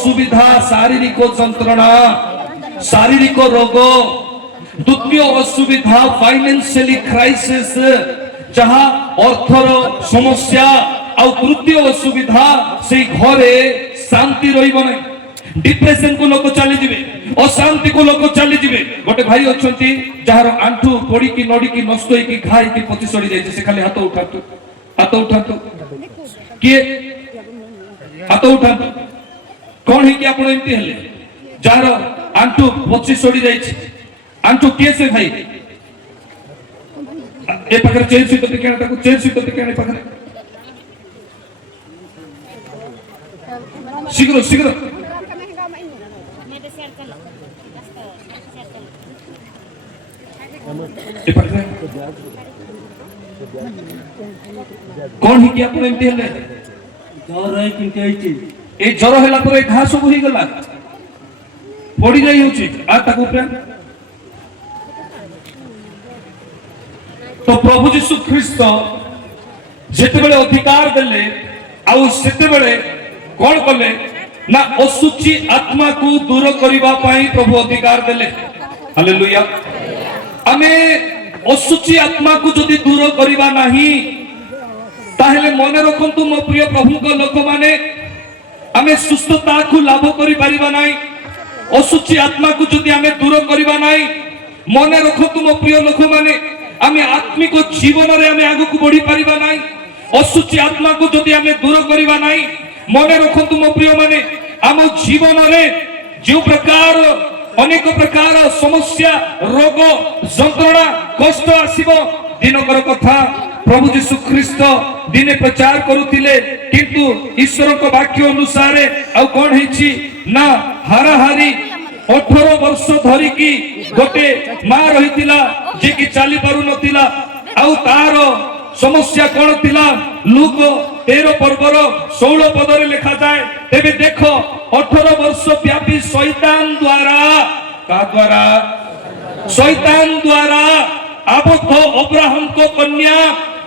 असुविधा शारीरिक যন্ত্রণা शारीरिक रोग द्वितीय असुविधा फाइनेंशियली क्राइसिस जहाँ अर्थर समस्या आ तृतीय असुविधा से घरे शांति रहिबो नै डिप्रेशन को लोक चली जिवे अशांति को लोक चली जिवे गोटे भाई अछंती जहार आंठू पड़ी की नडी की नष्ट होई की घाई की पति सड़ी जाय से खाली हाथ उठातु के हाथ उठातु कोन हे कि आपण एंती हेले जहार आंठू पची सड़ी जाय आंठू के से भाई ए पाखरे चेयर सीट ते केना ताको चेयर सीट ते केना पाखरे शीघ्र शीघ्र ए पाखरे कोन हे कि आपण एंती हेले जर है किनते आइछि ए जर होला परे घा सब होई गला पड़ी जाई होछि आ ताको प्रेम तो प्रभु यीशु ख्रीस्त जेते बेले अधिकार देले आउ सेते बेले कोन कले ना असुचि आत्मा को दूर करिबा पई प्रभु अधिकार देले हालेलुया आमे असुचि आत्मा को जदि दूर करिबा नाही ताहेले मने रखंतु मो प्रिय प्रभु को लोक माने आमे सुस्थता को लाभ करि परिबा नाही असुचि आत्मा को जदि आमे दूर करिबा नाही मने रखंतु मो प्रिय लोक माने आमे आत्मिक जीवन रे आमे आगु को बढ़ी परिबा नाही असुचि आत्मा को जदि आमे दूर करिबा नाही मने रखंतु मो प्रिय माने आम जीवन रे जो प्रकार अनेक प्रकार समस्या रोग यंत्रणा कष्ट आसीबो दिनकर कथा प्रभु यीशु ख्रीस्त दिने प्रचार करुतिले किंतु ईश्वर को वाक्य अनुसार आ कोन हेछि ना हाराहारी 18 वर्ष धरी की गोटे मां रहितिला जे कि चाली पारु नथिला आउ तार समस्या कोन थिला लूक 13 पर्वर 16 पदरे लिखा जाए तेबे देखो 18 वर्ष व्यापी शैतान द्वारा का द्वारा शैतान द्वारा आबद्ध अब्राहम को कन्या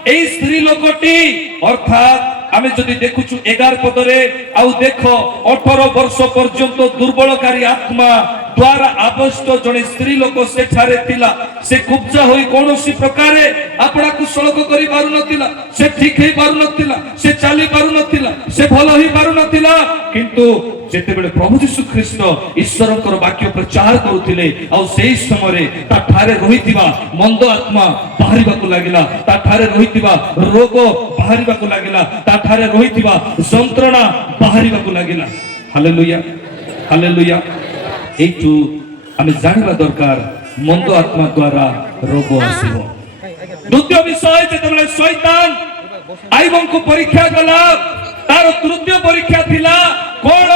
ए स्त्री लोकटी अर्थात आमे जदि देखुछु 11 पदरे आउ देखो 18 वर्ष पर्यंत दुर्बलकारी आत्मा द्वारा आबष्ट जने स्त्री लोक सेठारे थिला से कुब्जा होई कोनोसी प्रकारे आपड़ा को सळक करि पारु नथिला से ठीक हे पारु नथिला से चाली पारु नथिला से भलो ही पारु नथिला किंतु जेते बेले प्रभु यीशु ख्रीस्त ईश्वरकर वाक्य प्रचार करुथिले आ सेही समय ता ठारे रहितिबा मंद आत्मा बाहरिबा को लागिला ता ठारे रहितिबा रोग बाहरिबा को लागिला ता ठारे रहितिबा यंत्रणा बाहरिबा को लागिला हालेलुया हालेलुया एतु आमे जानिबा दरकार मंद आत्मा द्वारा रोग आसीबो द्वितीय विषय जेतेबेले शैतान आइबन को परीक्षा कला तार तृतीय परीक्षा थिला कोन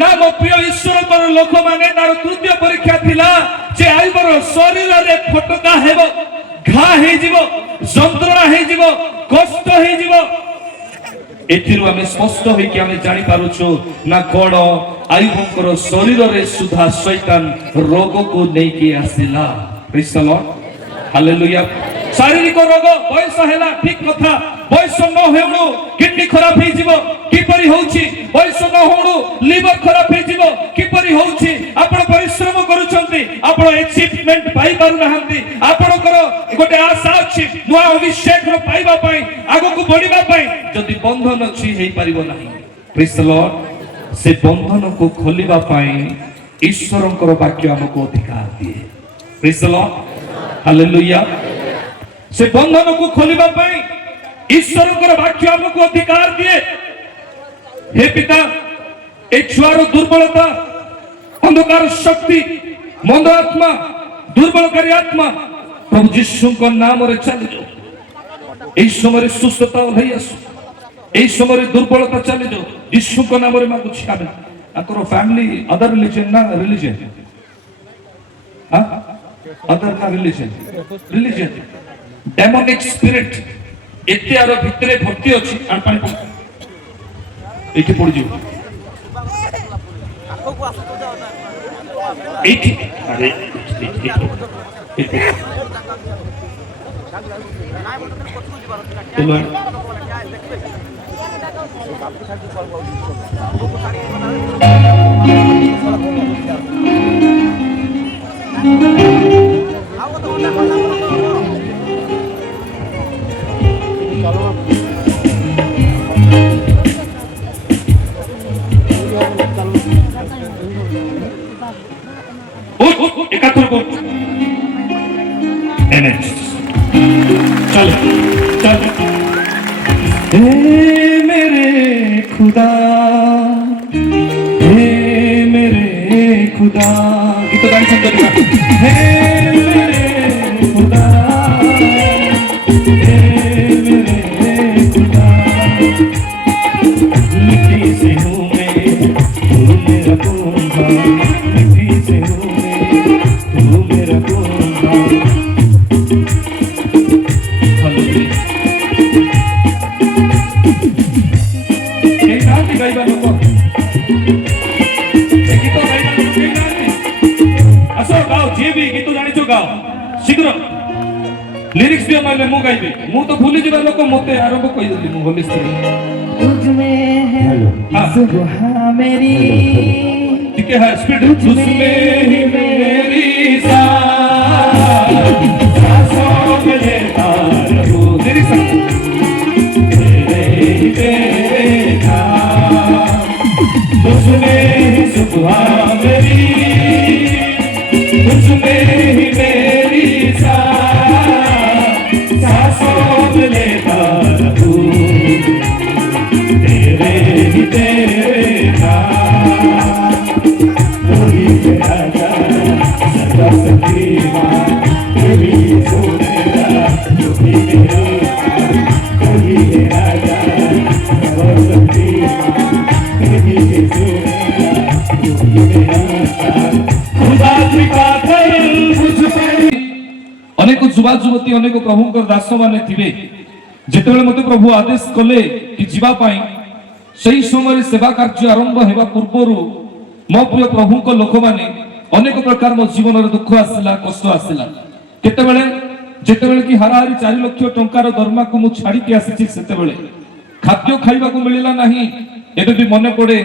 ना मो प्रिय ईश्वर पर लोक माने तार तृतीय परीक्षा थिला जे आइबर शरीर रे फटका हेबो घा हे जीवो यंत्रणा हे जीवो कष्ट हे जीवो एथिरु आमे स्पष्ट होई कि आमे जानि पारुछु ना कोन आयुबकर शरीर रे सुधा शैतान रोग को नै कि आसिला प्रेज द लॉर्ड हालेलुया शारीरिक रोग बयस हैला ठीक कथा बयस न हेउनु किडनी खराब हे जीवो किपरि होउछि बयस न होउनु लिवर खराब हे जीवो किपरि होउछि आपण परिश्रम करूछंती आपण अचीवमेंट पाई पारु नहंती आपण करो गोटे आशा अछि नुआ अभिषेक रो पाइबा पई आगो को बढ़िबा पई जदि बंधन अछि हेई परिबो नाही प्रेज द लॉर्ड से बंधन को खोलिबा पई ईश्वरंकर वाक्य हमको अधिकार दिए प्रेज द लॉर्ड हालेलुया से बंधन को खोलिबा पई ईश्वरंकर वाक्य हमको अधिकार दिए हे पिता ए छुआर दुर्बलता अंधकार शक्ति मंद आत्मा दुर्बलकारी आत्मा प्रभु यीशु को नाम रे चली जाओ ए समय सुस्थता भई आसु ए समय दुर्बलता चली जाओ यीशु को नाम रे मागु छियाबे आकर फैमिली अदर रिलीजन ना रिलीजन हां अदर ना रिलीजन डेमोनिक स्पिरिट एते आरो भितरे भर्ती अछि आन पानी एठी पड़ जियो एठी अरे एठी चलो मैनेज चल चल हे मेरे खुदा हे मेरे खुदा गीत गान सुन करिए हे मेरे खुदा हे मेरे खुदा मिट्टी से हूँ मैं तू मेरा कौन मिट्टी से हूँ मैं तू मेरा कौन गाइबा लोक गीत गाइबा लोक केही नाहांती आस गाओ जे भी गीत जानिछो गाओ शीघ्र लिरिक्स दियो माने मु गाइबी मु तो भूली जिबा लोक मते आरंभ कहि देली मु होली स्त्री तुझ में है सुबह मेरी ठीक है स्पीड तुझ में ही मेरी सांसों में लेता रहूं लिरिक्स तेरे नाम तुझमें ही सुबह मेरी तुझमें ही मेरी सांसों में लेता रहूं तेरे ही तेरे नाम तू ही मेरा सदा सदीवा तू ही सोनेरा तू ही मेरा तू ही मेरा अनेक युवा युवती अनेक प्रभु दास मान थे जिते मत प्रभु आदेश कले कि जीवा सही समय सेवा कार्य आरंभ होगा पूर्व मो प्रिय प्रभु लोक मैंने अनेक प्रकार मो जीवन दुख आसला कष्ट आसला केतेबेले जेतेबेले कि हाराहारी 4 लाख टंकार दरमा को मु छाड़ी के आसी सेतेबेले खाद्य खाइबा को मिलिला नहीं एबे भी मने पड़े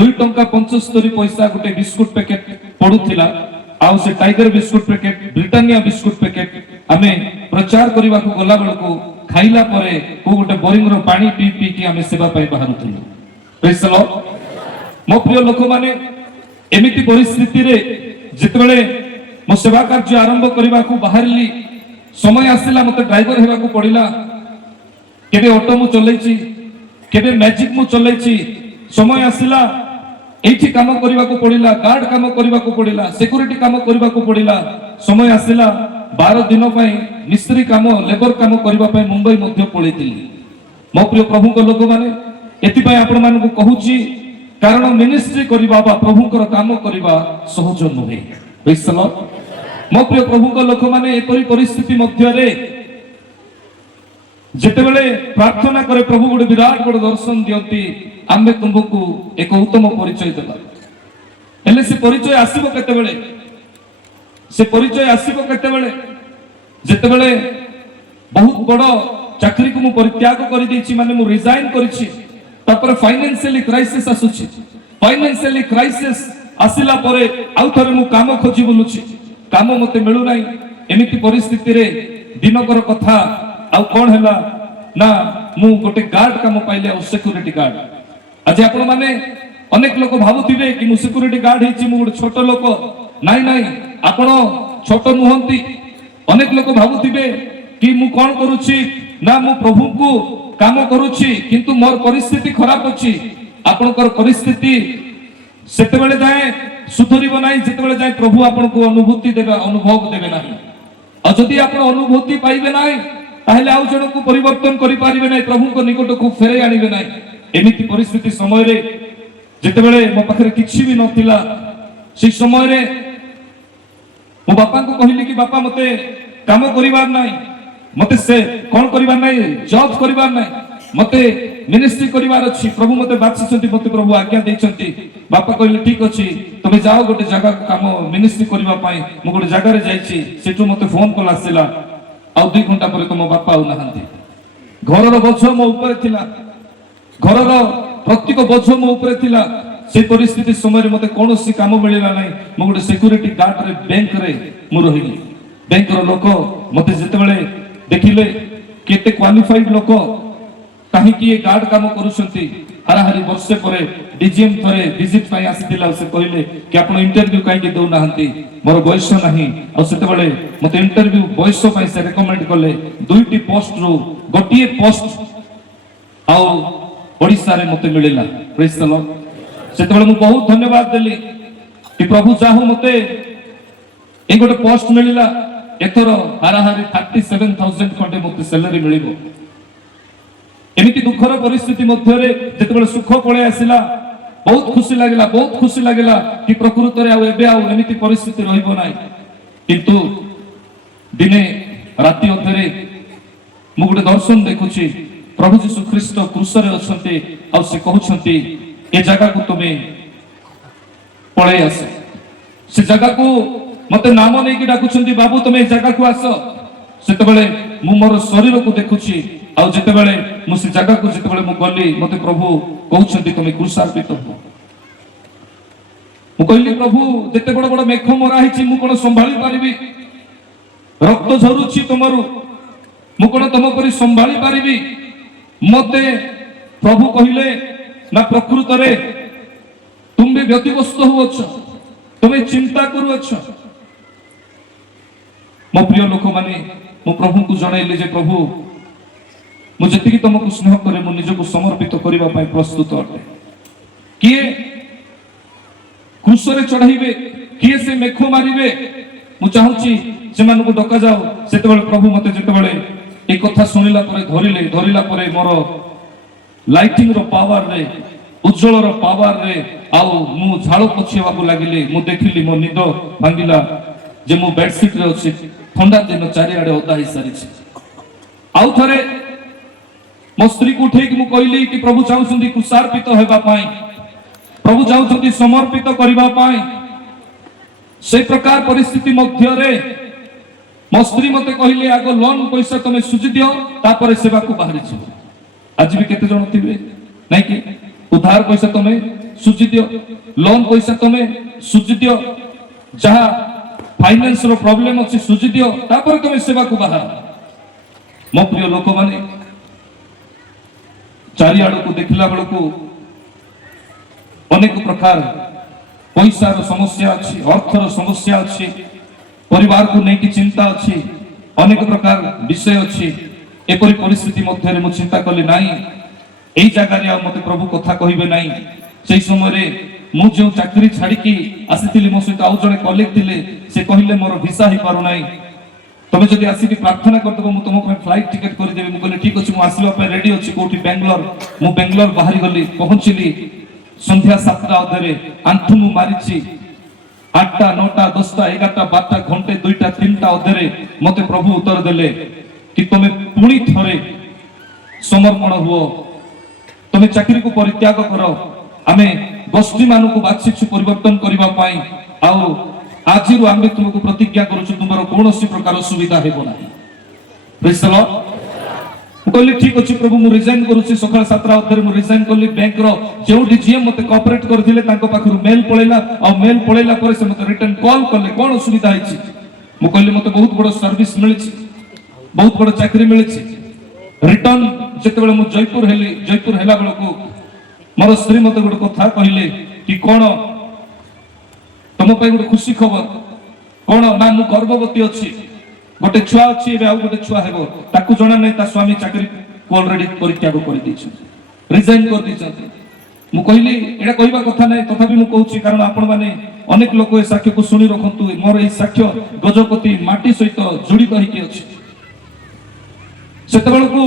2 टंका 75 पैसा गोटे बिस्कुट पैकेट पड़ुथिला आउ से tiger biscuit packet Britannia biscuit packet आमे प्रचार करबा को गला बेल को खाइला परे को गोटे बोरिंग रो पानी पी पी के आमे सेवा पाई बाहरुथिलु प्रेज द लॉर्ड मो प्रिय लोक माने एमिति परिस्थिति रे जितबेले मो सेवा कार्य आरंभ करबा को बाहरली समय आसिला मते ड्राइवर हेबा को पड़िला केबे ऑटो मु चलैछि केबे मैजिक मु चलैछि समय आसिला एठी काम करबा को पड़िला गार्ड काम करबा को पड़िला सिक्योरिटी काम करबा को पड़िला समय आसिला 12 दिन पई मिस्त्री काम लेबर काम करबा पई मुंबई मध्य पळैतिली मो प्रिय प्रभु को लोक माने एति पई आपण मान को कहूची कारण मिनिस्ट्री करबा बा प्रभु कर काम करबा सहज नहे प्रेज द लॉर्ड मो प्रिय प्रभु को लोक माने एपरि परिस्थिति मध्य रे जेतेबेले प्रार्थना करे प्रभु गोटे विराट बड़ दर्शन दियंती आम्बे तुमको एक उत्तम परिचय देला हेले से परिचय आसीबो केतेबेले से परिचय आसीबो केतेबेले जेतेबेले बहुत बड़ चाकरी को मु परित्याग करि दैछि माने मु रिजाइन करिछि तापर फाइनेंशियली क्राइसिस आसुछि फाइनेंशियली क्राइसिस आसिला परे आउ थरे मु काम खोजि बोलुछि काम मते मिलु नाही एमिति परिस्थिति रे दिनकर कथा आउ कोन हैला ना मु गोटे गार्ड काम पाइले आ सिक्योरिटी गार्ड आज आपण माने अनेक लोक भाबुथिबे कि मु सिक्योरिटी गार्ड हिची मु गोटे छोट लोक नाही नाही आपण छोट नुहंती अनेक लोक भाबुथिबे कि मु कोन करूछि ना मु प्रभु को काम करूछि किंतु मोर परिस्थिति खराब अछि आपनकर परिस्थिति सेतेबेले जाए सुधरिबो नाही जेतेबेले जाए प्रभु आपण को अनुभूति देबे अनुभव देबे नाही आ जदि आपण अनुभूति पाइबे नाही ताहले आउ जन को परिवर्तन करि पारिबे नाही प्रभु को निकट को फेरे आनिबे नाही एमिति परिस्थिति समय रे जेतेबेले मो पाखरे किछि भी नथिला से समय रे मो बापा को कहिली कि बापा मते काम करिवार नाही मते से कोन करिवार नाही जॉब करिवार नाही मते मिनिस्ट्री करिवार अछि प्रभु मते बाछिसंती मते प्रभु आज्ञा दैछंती बापा कहले ठीक अछि तमे जाओ गोटे जगह काम मिनिस्ट्री करिवा पाई मो गोटे जगह रे जाईछि सेटु मते फोन कॉल आसिला आ 2 घंटा परे तो मो बापा आउ नाहंती घर रो बोझ मो ऊपर थिला घर रो प्रत्येक बोझ मो ऊपर थिला से परिस्थिति समय रे मते कोनोसी काम मिलिला नाही मो गोटे सिक्योरिटी गार्ड रे बैंक रे मु रहिली बैंक रो लोक मते जेतेबेले देखिले केते क्वालिफाइड लोक कहीं कि गार्ड काम करूछंती ହାରାହାରି ବର୍ଷେ ପରେ ଡିଜିଏମ୍ ଥରେ ଭିଜିଟ୍ ପାଇଁ ଆସିଥିଲା ଆଉ ସେ କହିଲେ କି ଆପଣ ଇଣ୍ଟରଭ୍ୟୁ କାହିଁକି ଦେଉନାହାନ୍ତି, ମୋର ବୟସ ନାହିଁ। ଆଉ ସେତେବେଳେ ମତେ ଇଣ୍ଟରଭ୍ୟୁ ବୟସ ପାଇଁ ସେ ରେକମେଣ୍ଡ କଲେ। 2ଟି ପୋଷ୍ଟରୁ ଗୋଟିଏ ପୋଷ୍ଟ ଆଉ ଓଡ଼ିଶାରେ ମତେ ମିଳିଲା। ପ୍ରେଜ୍ ଦ ଲର୍ଡ। ସେତେବେଳେ ମୁଁ ବହୁତ ଧନ୍ୟବାଦ ଦେଲି କି ପ୍ରଭୁ ଯାହୁ ମତେ ଏ ଗୋଟେ ପୋଷ୍ଟ ମିଳିଲା। ଏଥର ହାରାହାରି 37,000 ଖଣ୍ଡେ ମତେ ସାଲାରୀ ମିଳିବ। ଏମିତି ଦୁଃଖର ପରିସ୍ଥିତି ମଧ୍ୟରେ ଯେତେବେଳେ ସୁଖ ପଳେଇ ଆସିଲା ବହୁତ ଖୁସି ଲାଗିଲା, ବହୁତ ଖୁସି ଲାଗିଲା କି ପ୍ରକୃତରେ ଆଉ ଏବେ ଆଉ ଏମିତି ପରିସ୍ଥିତି ରହିବ ନାହିଁ। କିନ୍ତୁ ଦିନେ ରାତି ଅଧରେ ମୁଁ ଗୋଟେ ଦର୍ଶନ ଦେଖୁଛି, ପ୍ରଭୁ ଯୀଶୁ ଖ୍ରୀଷ୍ଟ କ୍ରୁଶରେ ଅଛନ୍ତି ଆଉ ସେ କହୁଛନ୍ତି ଏ ଜାଗାକୁ ତୁମେ ପଳେଇ ଆସ। ସେ ଜାଗାକୁ ମତେ ନାମ ନେଇକି ଡାକୁଛନ୍ତି, ବାବୁ ତମେ ଏ ଜାଗାକୁ ଆସ। ସେତେବେଳେ ମୁଁ ମୋର ଶରୀରକୁ ଦେଖୁଛି ଆଉ ଯେତେବେଳେ ମୁଁ ସେ ଜାଗାକୁ ଯେତେବେଳେ ମୁଁ ଗଲି ମତେ ପ୍ରଭୁ କହୁଛନ୍ତି ତମେ କ୍ରୁଶାର୍ପିତ ହୁଅ। ମୁଁ କହିଲି ପ୍ରଭୁ ଯେତେ ବଡ ବଡ ମେଘ ମରା ହେଇଛି ମୁଁ କଣ ସମ୍ଭାଳି ପାରିବି? ରକ୍ତ ଝରୁଛି ତମରୁ, ମୁଁ କଣ ତମ ପରି ସମ୍ଭାଳି ପାରିବି? ମତେ ପ୍ରଭୁ କହିଲେ ନା ପ୍ରକୃତରେ ତୁମେ ବ୍ୟତିବ୍ୟସ୍ତ ହୁଅଛ, ତୁମେ ଚିନ୍ତା କରୁଅଛ। ମୋ ପ୍ରିୟ ଲୋକମାନେ ମୁଁ ପ୍ରଭୁଙ୍କୁ ଜଣାଇଲି ଯେ ପ୍ରଭୁ ମୁଁ ଯେତିକି ତମକୁ ସ୍ନେହ କରେ ମୁଁ ନିଜକୁ ସମର୍ପିତ କରିବା ପାଇଁ ପ୍ରସ୍ତୁତ ଅଟେ। କିଏ କ୍ରୁଶରେ ଚଢାଇବେ, କିଏ ସେ ମେଘ ମାରିବେ, ମୁଁ ଚାହୁଁଛି ସେମାନଙ୍କୁ ଡକାଯାଉ। ସେତେବେଳେ ପ୍ରଭୁ ମତେ ଯେତେବେଳେ এই কথা শুনিলা পরে ধরিলা পরে মোর লাইটিং র পাওয়ার রে, উজ্জ্বলর পাওয়ার রে আউ মু ঝাড় পছিବାକୁ লাগিলি। মু দেখিলি মো নিদ ভাঙ্গিলা যে মু বেডସିଟ୍ রে ଅଛି। ଥଣ୍ଡା ଦିନ ଚାରିଆଡେ ଓଦା ହେଇ ସାରିଛି। ଆଉ ଥରେ ମୋ ସ୍ତ୍ରୀକୁ ଉଠେଇକି ମୁଁ କହିଲି କି ପ୍ରଭୁ ଚାହୁଁଛନ୍ତି କ୍ରୁଶାର୍ପିତ ହେବା ପାଇଁ, ପ୍ରଭୁ ଚାହୁଁଛନ୍ତି ସମର୍ପିତ କରିବା ପାଇଁ। সেই ପ୍ରକାର ପରିସ୍ଥିତି ମଧ୍ୟରେ ମୋ ସ୍ତ୍ରୀ ମତେ କହିଲେ ଆଗ ଲୋନ୍ ପଇସା ତମେ ସୁଝି ଦିଅ ତାପରେ ସେବାକୁ ବାହାରିଛ। ଆଜି ବି କେତେ ଜଣ ଥିବେ ନାଇଁ କି ଉଧାର ପଇସା ତମେ ସୁଝି ଦିଅ, ଲୋନ୍ ପଇସା ତମେ ସୁଝି ଦିଅ, ଯାହା ଫାଇନାନ୍ସ ର ପ୍ରୋବ୍ଲେମ ଅଛି ସୁଝି ଦିଅ ତାପରେ ତମେ ସେବାକୁ ବାହାର। ମୋ ପ୍ରିୟ ଲୋକମାନେ ଚାରିଆଡକୁ ଦେଖିଲା ବେଳକୁ ଅନେକ ପ୍ରକାର ପଇସାର ସମସ୍ୟା ଅଛି, ଅର୍ଥର ସମସ୍ୟା ଅଛି, ପରିବାରକୁ ନେଇକି ଚିନ୍ତା ଅଛି, ଅନେକ ପ୍ରକାର ବିଷୟ ଅଛି। ଏପରି ପରିସ୍ଥିତି ମଧ୍ୟରେ ମୁଁ ଚିନ୍ତା କଲି ନାହିଁ ଏଇ ଜାଗାରେ ଆଉ ମତେ ପ୍ରଭୁ କଥା କହିବେ ନାହିଁ। সেই ସମୟରେ ମୁଁ ଯେଉଁ ଚାକିରି ଛାଡିକି ଆସିଥିଲି ମୋ ସହିତ ଆଉ ଜଣେ କଲିଗ ଥିଲେ, ସେ କହିଲେ ମୋର ଭିସା ହେଇପାରୁ ନାହିଁ, ତମେ ଯଦି ଆସିକି ପ୍ରାର୍ଥନା କରିଦେବ ମୁଁ ତମ ପାଇଁ ଫ୍ଲାଇଟ୍ ଟିକେଟ କରିଦେବି। ମୁଁ କହିଲି ଠିକ ଅଛି ମୁଁ ଆସିବା ପାଇଁ ରେଡି ଅଛି। କୋଉଠି ବାଙ୍ଗାଲୋର, ମୁଁ ବାଙ୍ଗାଲୋର ବାହାରି ଗଲି, ପହଞ୍ଚିଲି ସନ୍ଧ୍ୟା 7ଟା ଅଧରେ। ଆଣ୍ଠୁ ମୁଁ ମାରିଛି 8ଟା 9ଟା 10ଟା 11ଟା 12ଟା ଘଣ୍ଟେ 2ଟା 3ଟା ଅଧରେ ମତେ ପ୍ରଭୁ ଉତ୍ତର ଦେଲେ କି ତମେ ପୁଣି ଥରେ ସମର୍ପଣ ହୁଅ, ତମେ ଚାକିରିକୁ ପରିତ୍ୟାଗ କର। ଆମେ ଗୋଷ୍ଠୀ ମାନଙ୍କୁ ବାଛିଛୁ ପରିବର୍ତ୍ତନ କରିବା ପାଇଁ, ଆଉ ଆଜିରୁ ଆମେ ତୁମକୁ ପ୍ରତିଜ୍ଞା କରୁଛୁ ତୁମର କୌଣସି ପ୍ରକାର ଅସୁବିଧା ହେବ ନାହିଁ। ପ୍ରେଜ୍ ଦ ଲର୍ଡ। ମୁଁ କହିଲି ଠିକ ଅଛି ପ୍ରଭୁ ମୁଁ ରିଜାଇନ୍ କରୁଛି। ସକାଳ 7ଟା ଅଧରେ ମୁଁ ରିଜାଇନ୍ କଲି। ବ୍ୟାଙ୍କର ଯେଉଁଠି ଜିଏମ୍ ମତେ କୋଅପରେଟ୍ କରିଥିଲେ ତାଙ୍କ ପାଖରୁ ମେଲ୍ ପଳେଇଲା, ଆଉ ମେଲ୍ ପଳେଇଲା ପରେ ସେ ମତେ ରିଟର୍ନ କଲ୍ କଲେ କଣ ଅସୁବିଧା ହେଇଛି। ମୁଁ କହିଲି ମତେ ବହୁତ ବଡ ସର୍ଭିସ ମିଳିଛି, ବହୁତ ବଡ ଚାକିରି ମିଳିଛି। ରିଟର୍ନ ଯେତେବେଳେ ମୁଁ ଜୟପୁର ହେଲି, ଜୟପୁର ହେଲା ବେଳକୁ ମୋର ସ୍ତ୍ରୀ ମତେ ଗୋଟେ କଥା କହିଲେ କି କଣ ତମ ପାଇଁ ଗୋଟେ ଖୁସି ଖବର କଣ ନା ମୁଁ ଗର୍ଭବତୀ ଅଛି, ଗୋଟେ ଛୁଆ ଅଛି, ଏବେ ଆଉ ଗୋଟେ ଛୁଆ ହେବ। ତାକୁ ଜଣା ନାହିଁ ତା ସ୍ୱାମୀ ଚାକିରିକୁ ଅଲରେଡି ପରିତ୍ୟାଗ କରିଦେଇଛନ୍ତି, ରିଜାଇନ୍ କରିଦେଇଛନ୍ତି। ମୁଁ କହିଲି ଏଇଟା କହିବା କଥା ନାହିଁ, ତଥାପି ମୁଁ କହୁଛି କାରଣ ଆପଣମାନେ ଅନେକ ଲୋକ ଏ ସାକ୍ଷ୍ୟକୁ ଶୁଣି ରଖନ୍ତୁ। ମୋର ଏଇ ସାକ୍ଷ୍ୟ ଗଜପତି ମାଟି ସହିତ ଜଡ଼ିତ ହେଇକି ଅଛି। ସେତେବେଳକୁ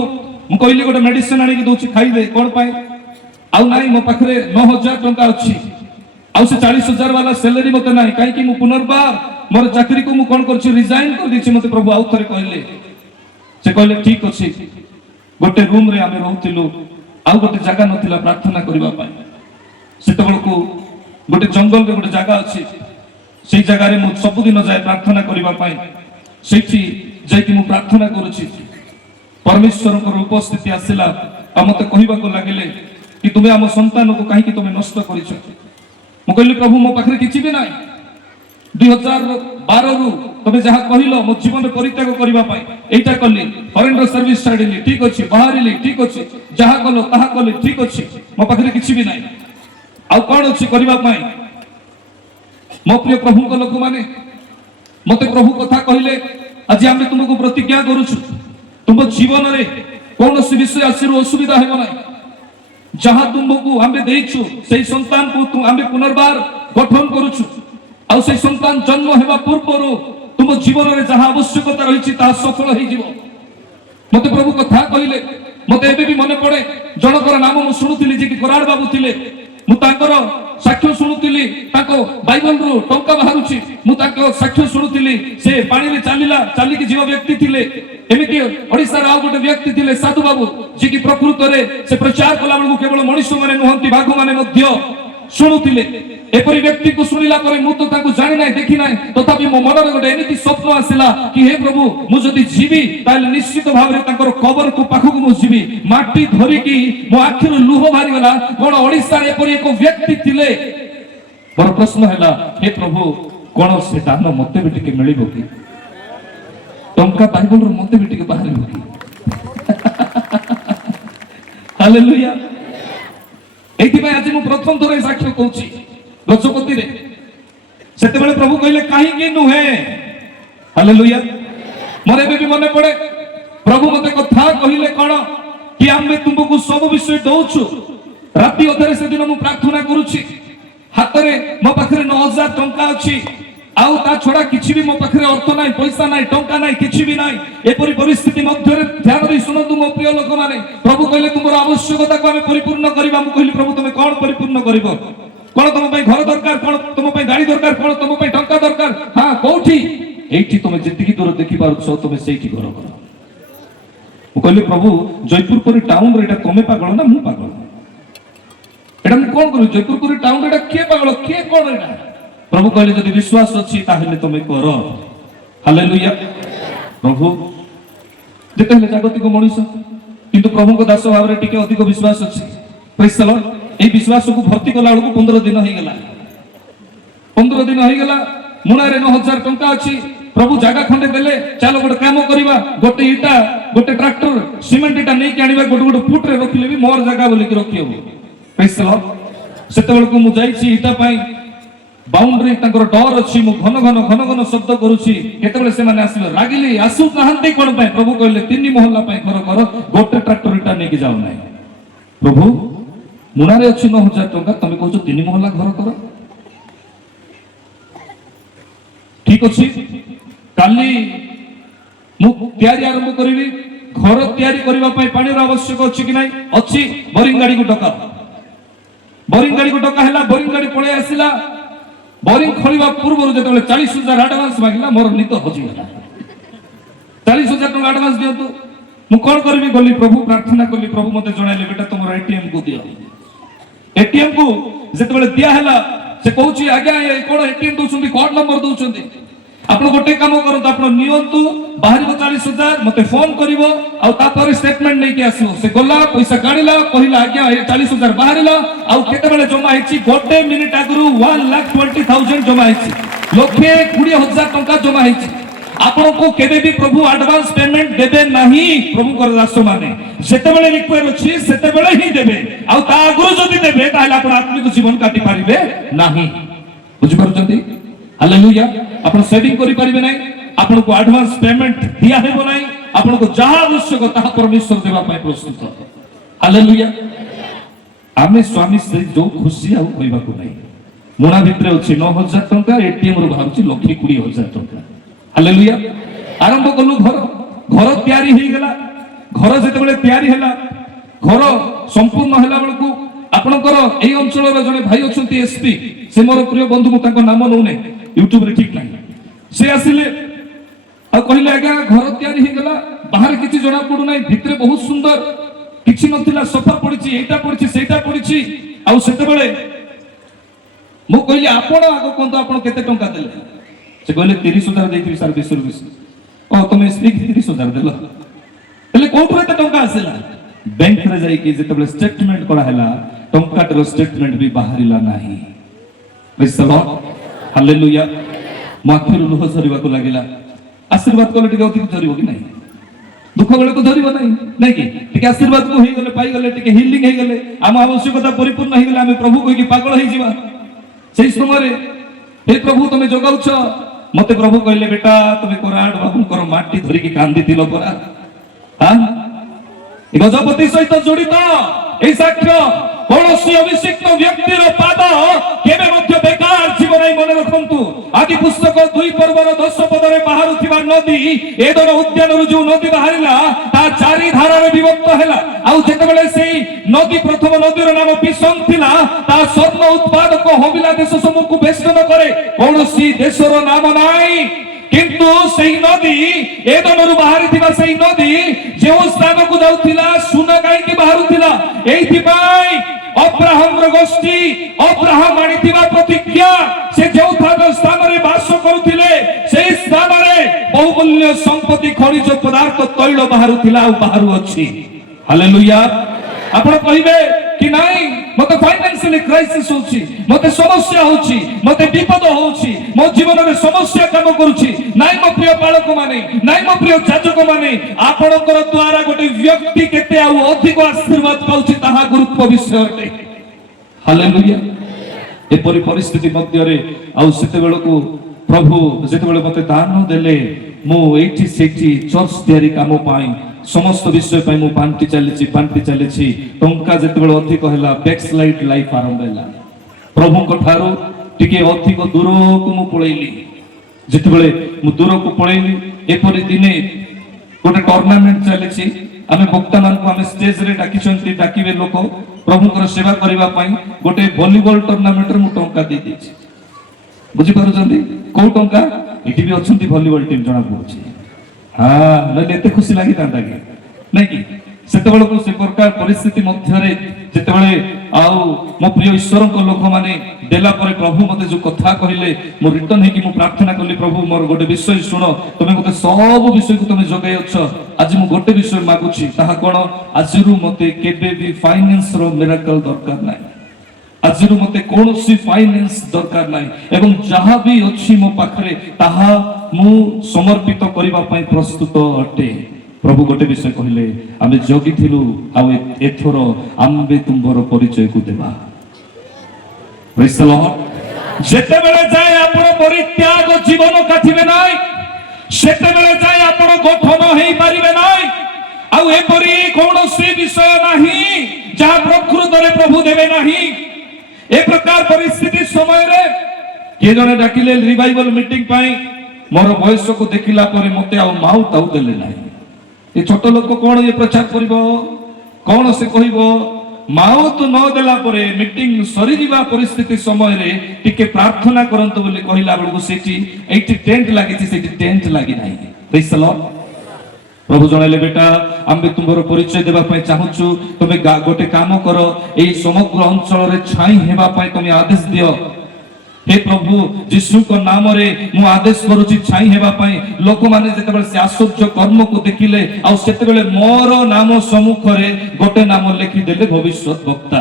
ମୁଁ କହିଲି ଗୋଟେ ମେଡିସିନ ଆଣିକି ଦଉଛି ଖାଇଦେ, କଣ ପାଇଁ? ଆଉ ନାହିଁ ମୋ ପାଖରେ 9,000 ଟଙ୍କା ଅଛି, ଆଉ ସେ 40,000 ବାଲା ସାଲାରୀ ମତେ ନାହିଁ। କାହିଁକି? ମୁଁ ପୁନର୍ବାର ମୋର ଚାକିରିକୁ ମୁଁ କଣ କରିଛି ରିଜାଇନ୍ କରିଦେଇଛି। ମତେ ପ୍ରଭୁ ଆଉ ଥରେ କହିଲେ, ସେ କହିଲେ ଠିକ ଅଛି। ଗୋଟେ ରୁମ ରେ ଆମେ ରହୁଥିଲୁ, ଆଉ ଗୋଟେ ଜାଗା ନଥିଲା ପ୍ରାର୍ଥନା କରିବା ପାଇଁ। ସେତେବେଳକୁ ଗୋଟେ ଜଙ୍ଗଲରେ ଗୋଟେ ଜାଗା ଅଛି, ସେଇ ଜାଗାରେ ମୁଁ ସବୁଦିନ ଯାଏ ପ୍ରାର୍ଥନା କରିବା ପାଇଁ। ସେଇଠି ଯାଇକି ମୁଁ ପ୍ରାର୍ଥନା କରୁଛି, ପରମେଶ୍ୱରଙ୍କର ଉପସ୍ଥିତି ଆସିଲା ଆଉ ମତେ କହିବାକୁ ଲାଗିଲେ କି ତୁମେ ଆମ ସନ୍ତାନକୁ କାହିଁକି ତୁମେ ନଷ୍ଟ କରିଛ। ମୁଁ କହିଲି ପ୍ରଭୁ ମୋ ପାଖରେ କିଛି ବି ନାହିଁ। 2012ରୁ ତମେ ଯାହା କହିଲ ମୋ ଜୀବନରେ ପରିତ୍ୟାଗ କରିବା ପାଇଁ ଏଇଟା କଲି, ଫରେନର ସର୍ଭିସ ଛାଡ଼ିଲି, ଠିକ ଅଛି, ବାହାରିଲି, ଠିକ ଅଛି, ଯାହା କଲ ତାହା କଲି, ଠିକ ଅଛି, ମୋ ପାଖରେ କିଛି ବି ନାହିଁ, ଆଉ କଣ ଅଛି କରିବା ପାଇଁ? ମୋ ପ୍ରିୟ ପ୍ରଭୁଙ୍କ ଲୋକମାନେ, ମତେ ପ୍ରଭୁ କଥା କହିଲେ, ଆଜି ଆମେ ତୁମକୁ ପ୍ରତିଜ୍ଞା କରୁଛୁ, ତୁମ ଜୀବନରେ କୌଣସି ବିଷୟ ଆସିରୁ ଅସୁବିଧା ହେବ ନାହିଁ। ଯାହା ତୁମକୁ ଆମେ ଦେଇଛୁ ସେଇ ସନ୍ତାନକୁ ଆମେ ପୁନର୍ବାର ଗଠନ କରୁଛୁ, ଆଉ ସେଇ ସନ୍ତାନ ଜନ୍ମ ହେବା ପୂର୍ବରୁ ତୁମ ଜୀବନରେ ଯାହା ଆବଶ୍ୟକତା ରହିଛି ତାହା ସଫଳ ହେଇଯିବ। ମତେ ପ୍ରଭୁ କଥା କହିଲେ, ମତେ ଏବେ ବି ମନେ ପଡେ, ଜଣଙ୍କର ନାମ ମୁଁ ଶୁଣୁଥିଲି ଯେ କି କରାଡ଼ ବାବୁ ଥିଲେ। ମୁଁ ତାଙ୍କର ସାକ୍ଷ୍ୟ ଶୁଣୁଥିଲି, ତାଙ୍କ ବାଇବଲରୁ ଟଙ୍କା ବାହାରୁଛି, ମୁଁ ତାଙ୍କ ସାକ୍ଷ୍ୟ ଶୁଣୁଥିଲି। ସେ ପାଣିରେ ଚାଲିକି ଯିବା ବ୍ୟକ୍ତି ଥିଲେ। ଏମିତି ଓଡ଼ିଶାର ଆଉ ଗୋଟେ ବ୍ୟକ୍ତି ଥିଲେ ସାଧୁ ବାବୁ, ଯିଏକି ପ୍ରକୃତରେ ସେ ପ୍ରଚାର କଲା ବେଳକୁ କେବଳ ମଣିଷ ମାନେ ନୁହନ୍ତି, ବାଘ ମାନେ ମଧ୍ୟ ଶୁଣୁଥିଲେ। ଏପରି ବ୍ୟକ୍ତିକୁ ଶୁଣିଲା ପରେ ମୁଁ ତ ତାଙ୍କୁ ଜାଣି ନାହିଁ, ଦେଖି ନାହିଁ, ତଥାପି ମୋ ମନରେ ଗୋଟେ ଏମିତି ସ୍ୱପ୍ନ ଆସିଲା କି ହେ ପ୍ରଭୁ, ମୁଁ ଯଦି ଯିବି ତାହେଲେ ନିଶ୍ଚିତ ଭାବରେ ତାଙ୍କର କବରକୁ ପାଖକୁ ମୁଁ ଯିବି। ମାଟି ଧରିକି ମୋ ଆଖିରୁ ଲୁହ ବାହାରିଗଲା। କଣ ଓଡ଼ିଶାରେ ଏପରି ଏକ ବ୍ୟକ୍ତି ଥିଲେ? ମୋର ପ୍ରଶ୍ନ ହେଲା, ହେ ପ୍ରଭୁ, କଣ ସେ ଦାନ ମତେ ବି ଟିକେ ମିଳିବ କି? ଟଙ୍କା ବାଇବଲରୁ ମତେ ବି ଟିକେ ବାହାରିବ କି? ହାଲେଲୁୟା। ଏଇଥିପାଇଁ ଆଜି ମୁଁ ପ୍ରଥମ ଥର ସାକ୍ଷ୍ୟ କହୁଛି ଗଜପତିରେ। ସେତେବେଳେ ପ୍ରଭୁ କହିଲେ କାହିଁକି ନୁହେଁ। ହାଲେଲୁୟା। ମୋର ଏବେ ବି ମନେ ପଡେ, ପ୍ରଭୁ ମତେ କଥା କହିଲେ କଣ କି ଆମେ ତୁମକୁ ସବୁ ବିଷୟ ଦଉଛୁ। ରାତି ଅଧରେ ସେଦିନ ମୁଁ ପ୍ରାର୍ଥନା କରୁଛି, ହାତରେ ମୋ ପାଖରେ 9,000 ଟଙ୍କା ଅଛି, ଆଉ ତା ଛଡା କିଛି ବି ମୋ ପାଖରେ ଅର୍ଥ ନାହିଁ, ପଇସା ନାହିଁ, ଟଙ୍କା ନାହିଁ, କିଛି ବି ନାହିଁ। ଏପରି ପରିସ୍ଥିତି ମଧ୍ୟରେ ଧ୍ୟାନ ଦେଇ ଶୁଣନ୍ତୁ ମୋ ପ୍ରିୟ ଲୋକମାନେ, ପ୍ରଭୁ କହିଲେ ତୁମର ଆବଶ୍ୟକତାକୁ ଆମେ ପରିପୂର୍ଣ୍ଣ କରିବା। ମୁଁ କହିଲି ପ୍ରଭୁ ତମେ କଣ ପରିପୂର୍ଣ୍ଣ କରିବ? କଣ ତମ ପାଇଁ ଘର ଦରକାର? କଣ ତମ ପାଇଁ ଗାଡି ଦରକାର? କଣ ତମ ପାଇଁ ଟଙ୍କା ଦରକାର? ହଁ, କୋଉଠି? ଏଇଠି ତମେ ଯେତିକି ଦୂର ଦେଖିପାରୁଛ ତମେ ସେଇଠି ଘର କର। ମୁଁ କହିଲି ପ୍ରଭୁ, ଜୟପୁର ପରି ଟାଉନରେ ଏଇଟା ତମେ ପାଗଳ ନା ମୁଁ ପାଗଳ? ଏଇଟା ମୁଁ କଣ କରିବି? ଜୟପୁର ପରି ଟାଉନରେ ଏଇଟା କିଏ ପାଗଳ, କିଏ କଣ ଏଇଟା? ପ୍ରଭୁ କହିଲେ ଯଦି ବିଶ୍ୱାସ ଅଛି ତାହେଲେ ତମେ କର। ହାଲେଲୁୟା। ପ୍ରଭୁ ଯେତେବେଳେ ଜାଗତିକ ମଣିଷ, କିନ୍ତୁ ପ୍ରଭୁଙ୍କ ଦାସ ଭାବରେ ଟିକେ ଅଧିକ ବିଶ୍ୱାସ ଅଛି। ପ୍ରେଜ୍ ଦ ଲର୍ଡ। এই বিশ্বাসକୁ ଭର୍ତ୍ତି କଲା ବେଳକୁ 15 ଦିନ ହେଇଗଲା। 15 ଦିନ ହେଇଗଲା। ମୁଣାରେ 9,000 ଟଙ୍କା ଅଛି। ପ୍ରଭୁ ଜାଗା ଖଣ୍ଡେ ଦେଲେ, ଚାଲ ଗୋଟେ କାମ କରିବା, ଗୋଟେ ଇଟା, ଗୋଟେ ଟ୍ରାକ୍ଟର ସିମେଣ୍ଟ ଇଟା ନେଇକି ଆଣିବା, ଗୋଟେ ଫୁଟରେ ରଖିଲେ ବି ମୋର ଜାଗା ବୋଲିକି ରଖିହବ। ପ୍ରେଜ୍ ଦ ଲର୍ଡ। ସେତେବେଳକୁ ମୁଁ ଯାଇଛି ଇଟା ପାଇଁ। ବାଉଣ୍ଡରୀ ତାଙ୍କର ଡର ଅଛି, ମୁଁ ଘନ ଘନ ଶବ୍ଦ କରୁଛି, କେତେବେଳେ ସେମାନେ ଆସିବେ। ରାଗିଲି, ଆସୁନାହାନ୍ତି କଣ ପାଇଁ? ପ୍ରଭୁ କହିଲେ 3 ମହଲା ପାଇଁ ଘର କର, ଗୋଟେ ଟ୍ରାକ୍ଟର ଇଟା ନେଇକି ଯାଉ ନାହିଁ। ପ୍ରଭୁ, ମୁଣାରେ ଅଛି 9,000 ଟଙ୍କା, ତମେ କହୁଛ 3 ମହଲା ଘର କର? ଠିକ ଅଛି, କାଲି ମୁଁ ତିଆରି ଆରମ୍ଭ କରିବି। ଘର ତିଆରି କରିବା ପାଇଁ ପାଣିର ଆବଶ୍ୟକ ଅଛି କି ନାହିଁ? ଅଛି। ବୋରିଂ ଗାଡିକୁ ଡକା। ବୋରିଂ ଗାଡିକୁ ଡକା ହେଲା, ବୋରିଂ ଗାଡି ପଳେଇ ଆସିଲା। ବୋରିଂ ଖୋଳିବା ପୂର୍ବରୁ ଯେତେବେଳେ 40,000 ଆଡଭାନ୍ସ ମାଗିଲା, ମୋର ନିଦ ହଜିଗଲା। 40,000 ଟଙ୍କା ଆଡଭାନ୍ସ ଦିଅନ୍ତୁ। ମୁଁ କଣ କରିବି? ଗଲି ପ୍ରଭୁ, ପ୍ରାର୍ଥନା କଲି। ପ୍ରଭୁ ମତେ ଜଣାଇଲେ, ବେଟା ତମର ଏଟିଏମ୍ କୁ ଦିଅ। एटीएम को जेतेबेले दिया हैला, से कहूची आज्ञा ये कोन एटीएम दउछंती, कोड नंबर दउछंती। आपण गोटे काम करत, आपण नियंतु बाहर 40,000 मते फोन करिवो, आ तापर स्टेटमेंट नै के आसीबो। से गला पैसा काढिला, कहिला आज्ञा ये 40,000 बाहरिला, आ केतेबेले जमा हेची, गोटे मिनिट आगरु 1,20,000 जमा हेची, 1,20,000 टंका जमा हेची। आपण को केबे भी प्रभु एडवांस पेमेंट देबे नाही। प्रभु कर दास माने सेतेबेले रिक्वायर अछि, सेतेबेले ही देबे, आ ता आगरु जदी देबे ताले आपण आत्मिक जीवन काटी पारिबे नाही। बुझि पारुचंती? हालेलुया। आपण सेविंग करि पारिबे नाही, आपण को एडवांस पेमेंट दिया हेबो नाही, आपण को जहा आवश्यक ताहा परमेश्वर देबा पाए प्रस्तुत। हालेलुया। आमे स्वामी स्त्री जो खुशी आ कहिबा को नाही। मोना भितरे अछि 9,000 टंका, एटीएम रो बाहर अछि 1,20,000 टंका। हालेलुया। आरंभ कलु घर, घर तैयारी हो गला। घर जेतेबेले तैयारी हैला, घर संपूर्ण हैला बेलकु आपनकर एई अंचल रो जने भाई अछंती एसपी, से मोर प्रिय बंधु, मु ताको नाम नउने, यूट्यूब रे ठीक नाही। से आसिले आ कहिले आज्ञा घर तैयारी हो गला, बाहर किछि जणा पडु नाही, भितरे बहुत सुंदर किछि नथिला, सफा पडिछि, एटा पडिछि, सेटा पडिछि। आ सेतेबेले मु कहिले आपण आगो कोंतो आपण केते टंका देले? से कहले 30,000 देथि सर, 20 रुपीस। ओ तुम स्त्री 30,000 देलो, એટલે કોટરે તે ટંકા આસેલા? બેંક રે જાઈ કે જેતબલે સ્ટેટમેન્ટ કરા हैला, ટંકાટરો સ્ટેટમેન્ટ भी बाहरिला नाही। Praise the Lord. हालेलुया। ମୋ ଆଖିରୁ ଲୁହ ଝରିବାକୁ ଲାଗିଲା। ଆଶୀର୍ବାଦ କଲେ ଟିକେ ଅଧିକ ଝରିବ କି ନାହିଁ? ଦୁଃଖ ବେଳେ ତ ଧରିବ ନାହିଁ, ନାଇଁ କି? ଟିକେ ଆଶୀର୍ବାଦକୁ ହେଇଗଲେ, ପାଇଗଲେ, ଟିକେ ହିଲିଂ ହେଇଗଲେ, ଆମ ଆବଶ୍ୟକତା ପରିପୂର୍ଣ୍ଣ ହେଇଗଲେ, ଆମେ ପ୍ରଭୁ କହିକି ପାଗଳ ହେଇଯିବା। ସେଇ ସମୟରେ ହେ ପ୍ରଭୁ ତମେ ଯୋଗାଉଛ। ମତେ ପ୍ରଭୁ କହିଲେ, ବେଟା ତମେ କୋରାଡ଼ ବାବୁଙ୍କର ମାଟି ଧରିକି କାନ୍ଦିଥିଲ ପରା। ଗଜପତି ସହିତ ଜଡ଼ିତ এই সাক্ষ্য কৌশি অভিষিক্ত ব্যক্তির পাদ কেবে মধ্যে বেকার জীব নাই মনে রাখন্তু। আদি পুস্তক 2 পর্বর 10 পদরে বাহারুথিবা নদী এদর উদ্যানରୁ যে নদী বাহারিলা তা চারি ধারারে বিভক্ত হেলা। ଆଉ ଯେତେବେଳେ ସେଇ ନଦୀ ପ୍ରଥମ ନଦୀର ନାମ ବିଷମ ଥିଲା, ତା ସ୍ୱର୍ଣ୍ଣ ଉତ୍ପାଦକ ହବିଲା ଦେଶ ସମୂହକୁ ବେଷ୍ଟନ କରେ। କୌଣସି ଦେଶର ନାମ ନାହିଁ, কিন্তু সেই নদী এদনରୁ ବାହାରିଥିବା সেই নদী ଯେଉଁ ସ୍ଥାନକୁ ଯାଉଥିଲା ସୁନା କାହିଁକି ବାହାରୁଥିଲା? এইଥିପାଇଁ ଅବ୍ରାହମର ଗୋଷ୍ଠୀ ଅବ୍ରାହମ ଆଣିଥିବା ପ୍ରତିଜ୍ଞା ସେ ଯେଉଁ ସ୍ଥାନରେ ବାସ କରୁଥିଲେ সেই ସ୍ଥାନରେ ବହୁମୂଲ୍ୟ ସମ୍ପତ୍ତି ଖଣିଜ ପଦାର୍ଥ ତୈଳ ବାହାରୁଥିଲା ଆଉ ବାହାରୁଅଛି। ହାଲେଲୁୟା। ଆପଣ କହିବେ କି ନାଇଁ ମତେ ଫାଇନାନ୍ସିଆଲି କ୍ରାଇସିସ୍ ହଉଛି, ମତେ ସମସ୍ୟା ହଉଛି, ମତେ ବିପଦ ହଉଛି, ମୋ ଜୀବନରେ ସମସ୍ୟା କାମ କରୁଛି। ନାଇଁ ମୋ ପ୍ରିୟ ବାଳକ ମାନେ, ନାଇଁ ମୋ ପ୍ରିୟ ଯାଜକ ମାନେ, ଆପଣଙ୍କର ଦ୍ୱାରା ଗୋଟେ ବ୍ୟକ୍ତି କେତେ ଆଉ ଅଧିକ ଆଶୀର୍ବାଦ ପାଉଛି ତାହା ଗୁରୁତ୍ୱ ବିଷୟ ଅଟେ। ହାଲେଲୁୟା। ଏପରି ପରିସ୍ଥିତି ମଧ୍ୟରେ ଆଉ ସେତେବେଳକୁ ପ୍ରଭୁ ଯେତେବେଳେ ମତେ ଦାନ ଦେଲେ, ମୁଁ ଏଇଠି ସେଇଠି ଚର୍ଚ୍ଚ ତିଆରି କାମ ପାଇଁ ସମସ୍ତ ବିଷୟ ପାଇଁ ମୁଁ ବାଣ୍ଟି ଚାଲିଛି। ଟଙ୍କା ଯେତେବେଳେ ଅଧିକ ହେଲା, ବ୍ୟାକସ୍ଲାଇଡ୍ ଲାଇଫ୍ ଆରମ୍ଭ ହେଲା। ପ୍ରଭୁଙ୍କ ଠାରୁ ଟିକେ ଅଧିକ ଦୂରକୁ ମୁଁ ପଳେଇଲି। ଯେତେବେଳେ ମୁଁ ଦୂରକୁ ପଳେଇଲି, ଏପରି ଦିନେ ଗୋଟେ ଟୁର୍ଣ୍ଣାମେଣ୍ଟ ଚାଲିଛି। ଆମେ ବକ୍ତାମାନଙ୍କୁ ଆମେ ଷ୍ଟେଜରେ ଡାକିବେ ଲୋକ ପ୍ରଭୁଙ୍କର ସେବା କରିବା ପାଇଁ। ଗୋଟେ ଭଲିବଲ ଟୁର୍ଣ୍ଣାମେଣ୍ଟରେ ମୁଁ ଟଙ୍କା ଦେଇଦେଇଛି। ବୁଝିପାରୁଛନ୍ତି କୋଉ ଟଙ୍କା? ଏଠି ବି ଅଛନ୍ତି ଭଲିବଲ ଟିମ୍ ଜଣା ପଡୁଛି। ନହେଲେ ଏତେ ଖୁସି ଲାଗିଥାନ୍ତା କି ନାଇଁ କି? ସେତେବେଳକୁ ସେ ପ୍ରକାର ପରିସ୍ଥିତି ମଧ୍ୟରେ ଯେତେବେଳେ ଆଉ ମୋ ପ୍ରିୟ ଈଶ୍ୱରଙ୍କ ଲୋକମାନେ ଦେଲା ପରେ ପ୍ରଭୁ ମତେ ଯୋଉ କଥା କହିଲେ, ମୁଁ ରିଟର୍ନ ହେଇକି ମୁଁ ପ୍ରାର୍ଥନା କଲି, ପ୍ରଭୁ ମୋର ଗୋଟେ ବିଷୟ ଶୁଣ, ତମେ ମତେ ସବୁ ବିଷୟକୁ ତମେ ଯୋଗାଇ ଅଛ। ଆଜି ମୁଁ ଗୋଟେ ବିଷୟ ମାଗୁଛି, ତାହା କଣ? ଆଜିରୁ ମତେ କେବେ ବି ଫାଇନାନ୍ସର ମିରାକଲ ଦରକାର ନାହିଁ। ଆଜିରୁ ମତେ କୌଣସି ଫାଇନାନ୍ସ ଦରକାର ନାହିଁ, ଏବଂ ଯାହା ବି ଅଛି ମୋ ପାଖରେ ତାହା ମୁଁ ସମର୍ପିତ କରିବା ପାଇଁ ପ୍ରସ୍ତୁତ ଅଟେ। ପ୍ରଭୁ ଗୋଟେ ବିଷୟ କହିଲେ, ଆମେ ଜଗିଥିଲୁ ଆଉ ଏଥର ଆମ୍ଭେ ତୁମ୍ଭର ପରିଚୟକୁ ଦେବା। ପ୍ରେଜ୍ ଦ ଲର୍ଡ। ଯେତେବେଳେ ଯାଏ ଆପଣ ପରିତ୍ୟାଗ ଜୀବନ କାଟିବେ ନାହିଁ, ସେତେବେଳେ ଯାଏ ଆପଣ ଗଠନ ହେଇପାରିବେ ନାହିଁ। ଆଉ ଏପରି କୌଣସି ବିଷୟ ନାହିଁ ଯାହା ପ୍ରକୃତରେ ପ୍ରଭୁ ଦେବେ ନାହିଁ। ଏ ପ୍ରକାର ପରିସ୍ଥିତି ସମୟରେ କିଏ ଜଣେ ଡାକିଲେ ରିଭାଇଭାଲ ମିଟିଂ ପାଇଁ। ମୋର ବୟସକୁ ଦେଖିଲା ପରେ ମତେ ଆଉ ମାଉଟ ଆଉ ଦେଲେ ନାହିଁ। ଏ ଛୋଟ ଲୋକ କଣ ଏ ପ୍ରଚାର କରିବ, କଣ ସେ କହିବ? ମାଉତ ନ ଦେଲା ପରେ ମିଟିଂ ସରିଯିବା ପରିସ୍ଥିତି ସମୟରେ ଟିକେ ପ୍ରାର୍ଥନା କରନ୍ତୁ ବୋଲି କହିଲା ବେଳକୁ ସେଠି ଏଇଠି ଟେଣ୍ଟ ଲାଗିଛି, ସେଠି ଟେଣ୍ଟ ଲାଗି ନାହିଁ। ପ୍ରେଜ୍ ଦ ଲର୍ଡ। ପ୍ରଭୁ ଜଣାଇଲେ, ବେଟା ଆମେ ତୁମର ପରିଚୟ ଦେବା ପାଇଁ ଚାହୁଁଛୁ। ତମେ ଗୋଟେ କାମ କର, ଏଇ ସମଗ୍ର ଅଞ୍ଚଳରେ ଛାଇ ହେବା ପାଇଁ ତମେ ଆଦେଶ ଦିଅ। हे प्रभु यीशुଙ୍କ ନାମରେ ମୁଁ ଆଦେଶ କରୁଛି ଛାଇ ହେବା ପାଇଁ। ଲୋକମାନେ ଯେତେବେଳେ ସେ ଆଶ୍ଚର୍ଯ୍ୟ କର୍ମକୁ ଦେଖିଲେ, ଆଉ ସେତେବେଳେ ମୋର ନାମ ସମ୍ମୁଖରେ ଗୋଟେ ନାମ ଲେଖିଦେଲେ, ଭବିଷ୍ୟତ ବକ୍ତା।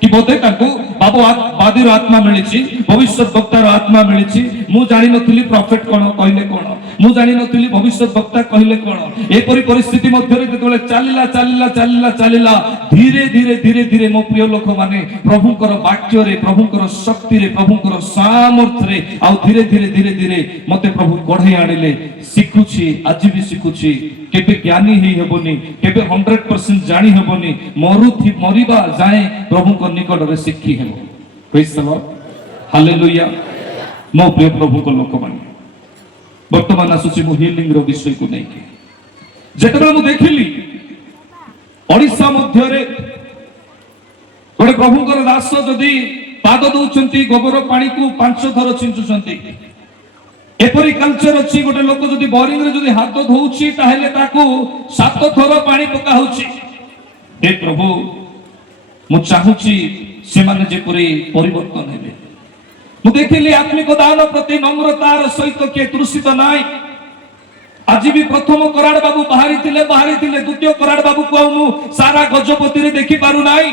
कि बोधे ताकू बादीर आत्मा मिली, भविष्य वक्तार आत्मा मिली। मु जानी नथिली प्रॉफिट कोन कहले कोन, मु जानी नथिली भविष्य वक्ता कहले कोन। एपरि परिस्थिति मध्यरे जेतबेले चालिला चालिला चालिला चालिला धीरे धीरे धीरे धीरे मो प्रिय लोक माने प्रभुकर वाक्य रे, प्रभुकर शक्ति रे, प्रभुकर सामर्थ्य रे आ धीरे धीरे धीरे धीरे मते प्रभु गढै आनिले। शिखुछि, आज भी शिखुछि। केबे ज्ञानी ही हेबोनी, केबे 100% जानी हेबोनी, मरिबा जाए प्रभु को निकट रे शिखी हेबो। Praise the Lord, hallelujah. मो प्रिय प्रभु को लोक माने वर्तमान आसुछि मो हिलिंग रो विषय को नै के जेतबे मु देखिली ओडिसा मध्य रे गोटे प्रभुकर दास जदि पाद दउछंती गोबर पानी को 5 थर छिंचुछंती, एपरी कल्चर अछि। गोटे लोक जदि बोरिंग रे जदि हाथ धोउछि ताहेले ताकू 7 थर पानी पका होछि। हे प्रभु, मु चाहुछि सेमाने जेपरी परिवर्तन हेबे। मु देखिली आत्मिक दान प्रति नम्रतार सहित के तृषित नाई। आज भी प्रथम कराड़ बाबू बाहरी थिले, द्वितीय कराड़ बाबू को मु सारा गजपति रे देखि पारु नाई।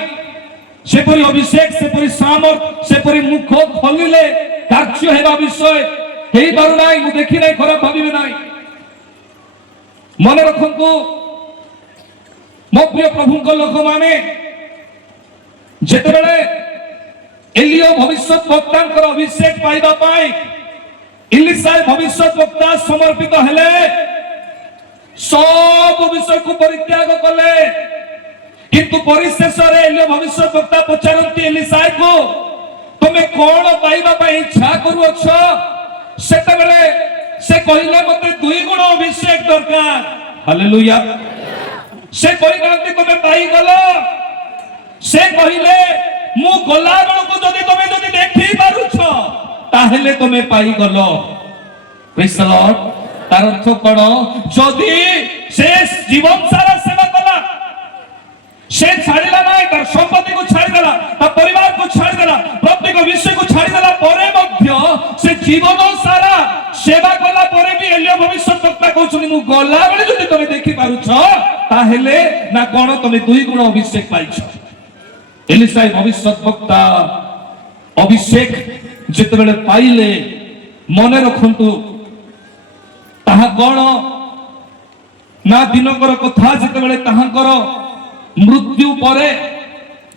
सेपरी अभिषेक, सेपरी सामर्थ, सेपरी मुख खोलिले कार्य हेबा विषय ହେଇ ପାରୁନାହିଁ, ମୁଁ ଦେଖି ନାହିଁ, ଖରାପ ଭାବିବେ ନାହିଁ। ମନେ ରଖନ୍ତୁ ମୋ ପ୍ରିୟ ପ୍ରଭୁଙ୍କ ଲୋକମାନେ, ଯେତେବେଳେ ଏଲିଓ ଭବିଷ୍ୟତ ବକ୍ତାଙ୍କର ଅଭିଷେକ ପାଇବା ପାଇଁ ଇଲିଶା ଭବିଷ୍ୟତ ବକ୍ତା ସମର୍ପିତ ହେଲେ, ସବୁ ବିଷୟକୁ ପରିତ୍ୟାଗ କଲେ, କିନ୍ତୁ ପରିଶେଷରେ ଏଲିଓ ଭବିଷ୍ୟତ ବକ୍ତା ପଚାରନ୍ତି ଏଲିଶାକୁ, ତମେ କଣ ପାଇବା ପାଇଁ ଇଚ୍ଛା କରୁଅଛ? ସେତେବେଳେ ସେ କହିଲେ, ମତେ 2 ଗୁଣ ଅଭିଷେକ ଦରକାର। ହାଲେଲୁୟା। ସେ କହିନାହାନ୍ତି ତମେ ପାଇଗଲ, ସେ କହିଲେ ମୁଁ ଗଲା ବେଳକୁ ଯଦି ଦେଖି ପାରୁଛ ତାହେଲେ ତମେ ପାଇଗଲ। ପ୍ରେଜ୍ ଦ ଲର୍ଡ। ତାର ଅର୍ଥ କଣ? ଯଦି ସେ ଜୀବନ ସାରା ସେବା କଲା, ସେ ଛାଡ଼ିଲା ନାହିଁ, ତାର ସମ୍ପତ୍ତିକୁ ଛାଡ଼ିଦେଲା, ତା ପରିବାରକୁ ଛାଡ଼ିଦେଲା, ପ୍ରତ୍ୟେକ ବିଷୟକୁ ଛାଡ଼ିଦେଲା ପରେ ମଧ୍ୟ ସେ ଜୀବନ ସାରା ସେବା କଲା ପରେ ବି ଏଲିଓ ଭବିଷ୍ୟତ ବକ୍ତା କହୁଛନ୍ତି, ମୁଁ ଗଲା ବେଳେ ଯଦି ତମେ ଦେଖି ପାରୁଛ ତାହେଲେ ନା କଣ ତମେ 2 ଗୁଣ ଅଭିଷେକ ପାଇଛ। ଏଲିଶା ଭବିଷ୍ୟତ ବକ୍ତା ଅଭିଷେକ ଯେତେବେଳେ ପାଇଲେ, ମନେ ରଖନ୍ତୁ ତାହା କଣ ନା ଦିନକର କଥା, ଯେତେବେଳେ ତାହାଙ୍କର ମୃତ୍ୟୁ ପରେ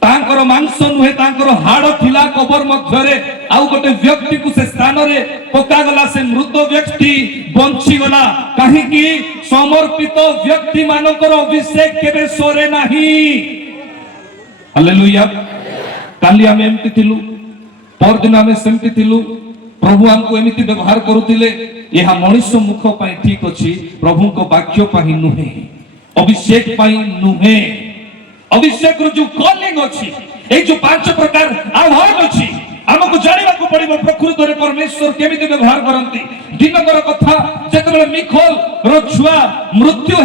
ତାଙ୍କର ମାଂସ ନୁହେଁ, ତାଙ୍କର ହାଡ଼ ଥିଲା କବର ମଧ୍ୟରେ, ଆଉ ଗୋଟେ ବ୍ୟକ୍ତିକୁ ସେ ସ୍ଥାନରେ ପକାଗଲା। ସେ ମୃତ ବ୍ୟକ୍ତି ବଞ୍ଚିଗଲା। କାହିଁକି? ସମର୍ପିତ ବ୍ୟକ୍ତି ମାନଙ୍କର ଅଭିଷେକ କେବେ ସରେ ନାହିଁ। ହାଲେଲୁୟା। କାଲି ଆମେ ଏମିତି ଥିଲୁ, ପରଦିନ ଆମେ ସେମିତି ଥିଲୁ। ପ୍ରଭୁ ଆମକୁ ଏମିତି ବ୍ୟବହାର କରୁଥିଲେ। ଏହା ମଣିଷ ମୁଖ ପାଇଁ ଠିକ ଅଛି, ପ୍ରଭୁଙ୍କ ବାକ୍ୟ ପାଇଁ ନୁହେଁ, ଅଭିଷେକ ପାଇଁ ନୁହେଁ। ଅଭିଷେକର ଯୋଉ କଲିଂ ଅଛି, এই ଯୋଉ 5 ପ୍ରକାର ଆହ୍ୱାନ ଅଛି, ଆମକୁ ଜାଣିବାକୁ ପଡିବ ପ୍ରକୃତରେ ପରମେଶ୍ୱର କେମିତି ବ୍ୟବହାର କରନ୍ତି। ଦିନକର କଥା, ଯେତେବେଳେ ମିଖଲର ଛୁଆ ମୃତ୍ୟୁ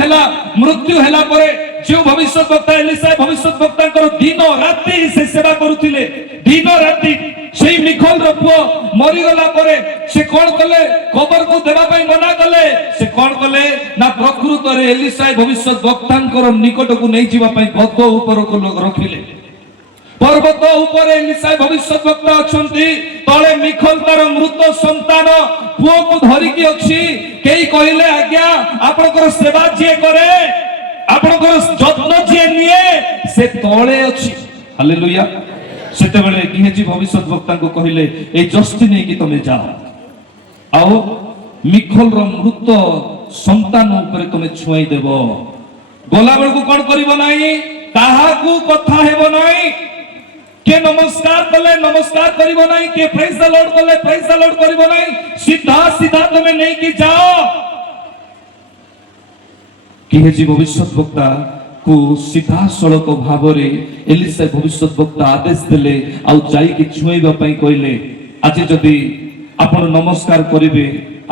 ହେଲା ପରେ ଯେଉଁ ଭବିଷ୍ୟତ ବକ୍ତା ଏଲିଶା ଭବିଷ୍ୟତ ବକ୍ତାଙ୍କର ଦିନ ରାତି ସେ ସେବା କରୁଥିଲେ, ଦିନ ରାତି সেই ମିଖଲର ପୁଅ ମରିଗଲା ପରେ ସେ କଣ କଲେ? କବରକୁ ଦେବା ପାଇଁ ମନା କଲେ। ସେ କଣ କଲେ ନା ପ୍ରକୃତରେ ଏଲିଶା ଭବିଷ୍ୟତ ବକ୍ତାଙ୍କର ନିକଟକୁ ନେଇଯିବା ପାଇଁ ଗଦ ଉପରକୁ ରଖିଲେ। ପର୍ବତ ଉପରେ ଏଲିଶା ଭବିଷ୍ୟତ ବକ୍ତା ଅଛନ୍ତି, ତଳେ ମିଖଲ ତାର ମୃତ ସନ୍ତାନ ପୁଅକୁ ଧରିକି ଅଛି। କେହି କହିଲେ, ଆଜ୍ଞା ଆପଣଙ୍କର ସେବା ଯିଏ କରେ, ଆପଣଙ୍କର ଯତ୍ନ ଯିଏ ନିଏ, ସେ ତଳେ ଅଛି। ହାଲେଲୁୟା। ସେତେବେଳେ ଗିହେଜି ଭବିଷ୍ୟତ ବକ୍ତାଙ୍କୁ କହିଲେ, ଏଇ ଜସ୍ତି ନେଇକି ତମେ ଯାଅ, ଆଉ ମିଖଲର ମୃତ ସନ୍ତାନ ଉପରେ ତମେ ଛୁଆଇ ଦେବ। ଗଲା ବେଳକୁ କଣ କରିବ ନାହିଁ? କାହାକୁ କଥା ହେବ ନାହିଁ। কে নমস্কার কলে নমস্কার করিব নাই, কে প্রেজ দ্য লর্ড কলে প্রেজ দ্য লর্ড করিব নাই। সিধা সিধা তুমি নেই কি যাও। গিহেজি ভবিষ্যৎ বক্তা কু সিধা সড়ক ভাবরে এলিশা ভবিষ্যৎ বক্তা আদেশ দেলে, আউ যাইকি ছুঁইবা পাই কইলে, আজি যদি আপন নমস্কার করিবে,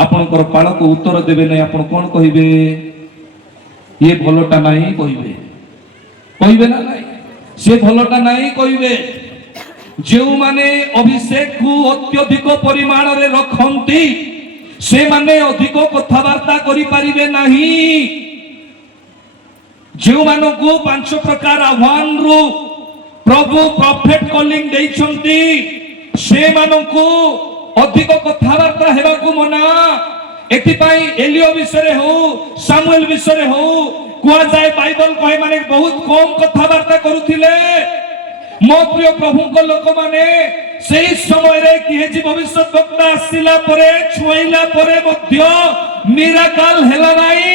আপনকৰ পালক উত্তর দেবে নাই, আপন কোন কহিবে? ইয়ে ভলটা নাই কহিবে, কহিবে না নাই? সে ভলটা নাই কহিবে। ଯେଉଁମାନେ ଅଭିଷେକକୁ ଅତ୍ୟଧିକ ପରିମାଣରେ ରଖନ୍ତି, ସେମାନେ ଅଧିକ କଥାବାର୍ତ୍ତା କରିପାରିବେ ନାହିଁ। ଯେଉଁମାନଙ୍କୁ 5 ପ୍ରକାର ଆହ୍ୱାନରୁ ପ୍ରଭୁ ପ୍ରଫେଟ କଲିଂ ଦେଇଛନ୍ତି, ସେମାନଙ୍କୁ ଅଧିକ କଥାବାର୍ତ୍ତା ହେବାକୁ ମନା। ଏଥିପାଇଁ ଏଲିଓ ବିଷୟରେ ହଉ, ସାମୁଏଲ ବିଷୟରେ ହଉ କୁହାଯାଏ, ବାଇବଲ କହେ ମାନେ ବହୁତ କମ କଥାବାର୍ତ୍ତା କରୁଥିଲେ। ମୋ ପ୍ରିୟ ପ୍ରଭୁଙ୍କ ଲୋକମାନେ, ସେହି ସମୟରେ ଗିହେଜି ଭବିଷ୍ୟତ ବକ୍ତା ଆସିଲା ପରେ, ଛୁଇଁଲା ପରେ ମଧ୍ୟ ମିରାକଲ ହେଲା ନାହିଁ।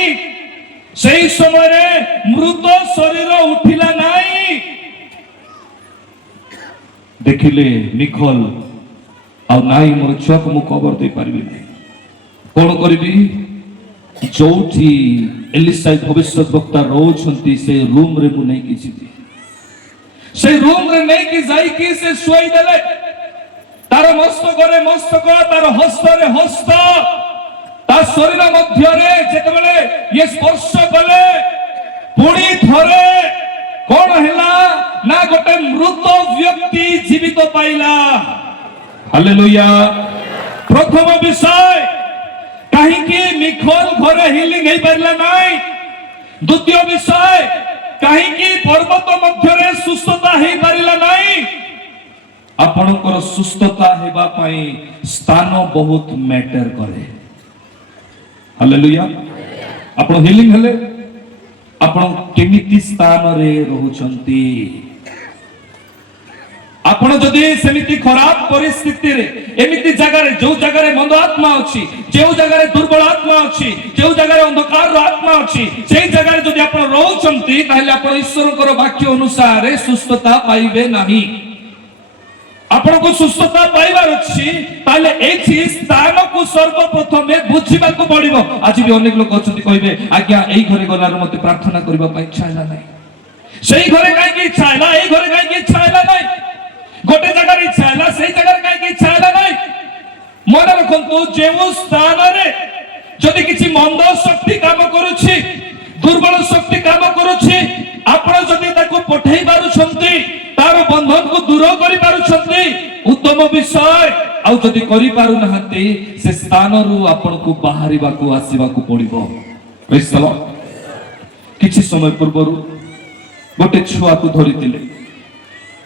ସେହି ସମୟରେ ମୃତ ଶରୀର ଉଠିଲା ନାହିଁ। ଦେଖିଲେ ମିଖଲ, ଆଉ ନାଇଁ ମୋର ଛୁଆକୁ ମୁଁ କବର ଦେଇପାରିବି ନାହିଁ, କଣ କରିବି? ଯୋଉଠି ଏଲିଶା ଭବିଷ୍ୟତ ବକ୍ତା ରହୁଛନ୍ତି ସେ ରୁମରେ ମୁଁ ନେଇକି ଯିବି। সেই রুমরে নেইকি যাইকি সে শুয়াই দেলে। তার মস্তকরে মস্তক, তার হস্তরে হস্ত, তার শরীর মধ্যরে যেতবেলে ইয়ে স্পর্শ কলে, পুনি থরে কোন হেলা না গোটে মৃত ব্যক্তি জীবিত পাইলা। হালেলুয়া। প্রথম বিষয়, কাহিকি মিখল ঘরে হিলিং হই পারলা নাই। দ্বিতীয় বিষয়, কাহিকি পর্বত মধ্যরে সুস্থতা হই পারিলা নাই। ଆପଣଙ୍କର ସୁସ୍ଥତା ହେବା ପାଇଁ ସ୍ଥାନ ବହୁତ ମ୍ୟାଟର କରେ। ହାଲେଲୁୟା। ଆପଣ ହିଲିଂ ହେଲେ ଆପଣ କେମିତି ସ୍ଥାନରେ ରହୁଛନ୍ତି? ଆପଣ ଯଦି ସେମିତି ଖରାପ ପରିସ୍ଥିତିରେ ଏମିତି ଜାଗାରେ ଯୋଉ ଜାଗାରେ ମନ୍ଦ ଆତ୍ମା ଅଛି, ଯେଉଁ ଜାଗାରେ ଦୁର୍ବଳ ଆତ୍ମା ଅଛି, ଯେଉଁ ଜାଗାରେ ଅନ୍ଧକାରର ଆତ୍ମା ଅଛି, ସେଇ ଜାଗାରେ ଯଦି ଆପଣ ରହୁଛନ୍ତି ତାହେଲେ ଆପଣ ଈଶ୍ୱରଙ୍କର ବାକ୍ୟ ଅନୁସାରେ ସୁସ୍ଥତା ପାଇବେ ନାହିଁ। ଆପଣଙ୍କୁ ସୁସ୍ଥତା ପାଇବାର ଅଛି ତାହେଲେ ଏଇଠି ସ୍ଥାନକୁ ସର୍ବପ୍ରଥମେ ବୁଝିବାକୁ ପଡିବ। ଆଜି ବି ଅନେକ ଲୋକ ଅଛନ୍ତି କହିବେ, ଆଜ୍ଞା ଏଇ ଘରେ ଗଲାରୁ ମତେ ପ୍ରାର୍ଥନା କରିବା ପାଇଁ ଇଚ୍ଛା ହେଲା ନାହିଁ, ସେଇ ଘରେ କାହିଁକି ଇଚ୍ଛା ହେଲା, ଏଇ ଘରେ କାହିଁକି ଇଚ୍ଛା ହେଲା ନାହିଁ, ଗୋଟେ ଜାଗାରେ ଇଚ୍ଛା ହେଲା ସେଇ ଜାଗାରେ କାହିଁକି ଇଚ୍ଛା ହେଲା ନାହିଁ। ମନେ ରଖନ୍ତୁ, ଯେଉଁ ସ୍ଥାନରେ ଯଦି କିଛି ମନ୍ଦ ଶକ୍ତି କାମ କରୁଛି, ଦୁର୍ବଳ ଶକ୍ତି କାମ କରୁଛି, ଆପଣ ଯଦି ତାକୁ ପଠେଇ ପାରୁଛନ୍ତି, ତାର ବନ୍ଧନକୁ ଦୂର କରିପାରୁଛନ୍ତି, ଉତ୍ତମ ବିଷୟ। ଆଉ ଯଦି କରିପାରୁନାହାନ୍ତି, ସେ ସ୍ଥାନରୁ ଆପଣଙ୍କୁ ବାହାରିବାକୁ ଆସିବାକୁ ପଡିବ। କିଛି ସମୟ ପୂର୍ବରୁ ଗୋଟେ ଛୁଆକୁ ଧରିଥିଲେ,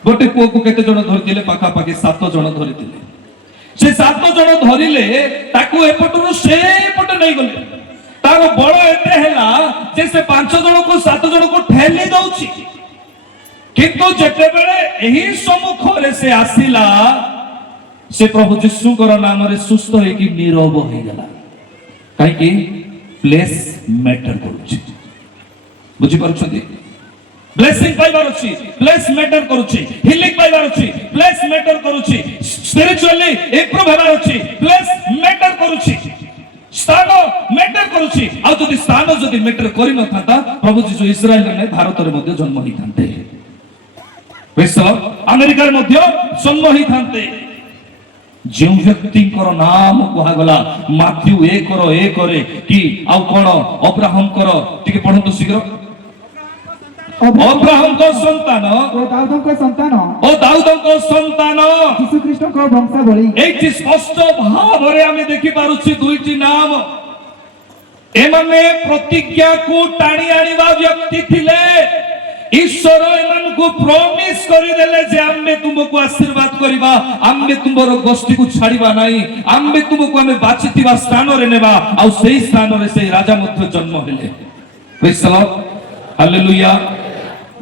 ଗୋଟେ ପୁଅକୁ କେତେ ଜଣ ଧରିଥିଲେ? ପାଖାପାଖି 7 ଜଣ ଧରିଥିଲେ। ସେ 7 ଜଣ ଧରିଲେ, ତାକୁ ଏପଟରୁ ସେପଟେ ନେଇଗଲେ। ତାର ବଳ ଏତେ ହେଲା ଯେ ସେ 5 ଜଣକୁ 7 ଜଣକୁ ଠେଲି ଦଉଛି। କିନ୍ତୁ ଯେତେବେଳେ ଏହି ସମ୍ମୁଖରେ ସେ ଆସିଲା, ସେ ପ୍ରଭୁ ଯୀଶୁଙ୍କର ନାମରେ ସୁସ୍ଥ ହେଇକି ନିରବ ହେଇଗଲା। କାହିଁକି? ପ୍ଲେସ୍ ମ୍ୟାଟର କରୁଛି। ବୁଝିପାରୁଛନ୍ତି? ବ୍ଲେସିଂ ପାଇବାର ଅଛି, ପ୍ଲେସ୍ ମ୍ୟାଟର କରୁଛି। ହିଲିଂ ପାଇବାର ଅଛି, ପ୍ଲେସ୍ ମ୍ୟାଟର କରୁଛି। ସ୍ପିରିଚୁଆଲି ଇମ୍ପ୍ରୁଭ ହେବାର ଅଛି, ପ୍ଲେସ୍ ମ୍ୟାଟର କରୁଛି। ସ୍ଥାନ ମ୍ୟାଟର କରୁଛି। ଆଉ ଯଦି ସ୍ଥାନ ଯଦି ମ୍ୟାଟର କରିନଥାନ୍ତା, ପ୍ରଭୁ ଯୀଶୁ ଇସ୍ରାଏଲରେ ନାହିଁ ଭାରତରେ ମଧ୍ୟ ଜନ୍ମ ହେଇଥାନ୍ତେ, ଆମେରିକାରେ ମଧ୍ୟ ଜନ୍ମ ହେଇଥାନ୍ତେ। ଯେଉଁ ବ୍ୟକ୍ତିଙ୍କର ନାମ କୁହାଗଲା ମାଥ୍ୟୁ 1:1 କି ଆଉ କଣ? ଅବ୍ରାହମଙ୍କର, ଟିକେ ପଢନ୍ତୁ ଶୀଘ୍ର। ଅବ୍ରାହମଙ୍କ ସନ୍ତାନ ଓ ଦାଉଦଙ୍କ ସନ୍ତାନ ଓ ଦାଉଦଙ୍କ ସନ୍ତାନ ଯୀଶୁ ଖ୍ରୀଷ୍ଟଙ୍କ ବଂଶାବଳୀ। ଏଇଠି ସ୍ପଷ୍ଟ ଭାବରେ ଆମେ ଦେଖିପାରୁଛୁ ଦୁଇଟି ନାମ। ଏମାନେ ପ୍ରତିଜ୍ଞାକୁ ଟାଣି ଆଣିବା ବ୍ୟକ୍ତି ଥିଲେ। ଈଶ୍ୱର ଏମାନଙ୍କୁ ପ୍ରମିସ କରିଦେଲେ ଯେ ଆମେ ତୁମକୁ ଆଶୀର୍ବାଦ କରିବା, ଆମେ ତୁମର ଗୋଷ୍ଠୀକୁ ଛାଡ଼ିବା ନାହିଁ, ଆମେ ତୁମକୁ ଆମେ ବାଛିଥିବା ସ୍ଥାନରେ ନେବା। ଆଉ ସେଇ ସ୍ଥାନରେ ସେଇ ରାଜା ମଧ୍ୟ ଜନ୍ମ ହେଲେ। ପ୍ରେଜ୍ ଦ ଲର୍ଡ, ହାଲେଲୁୟା।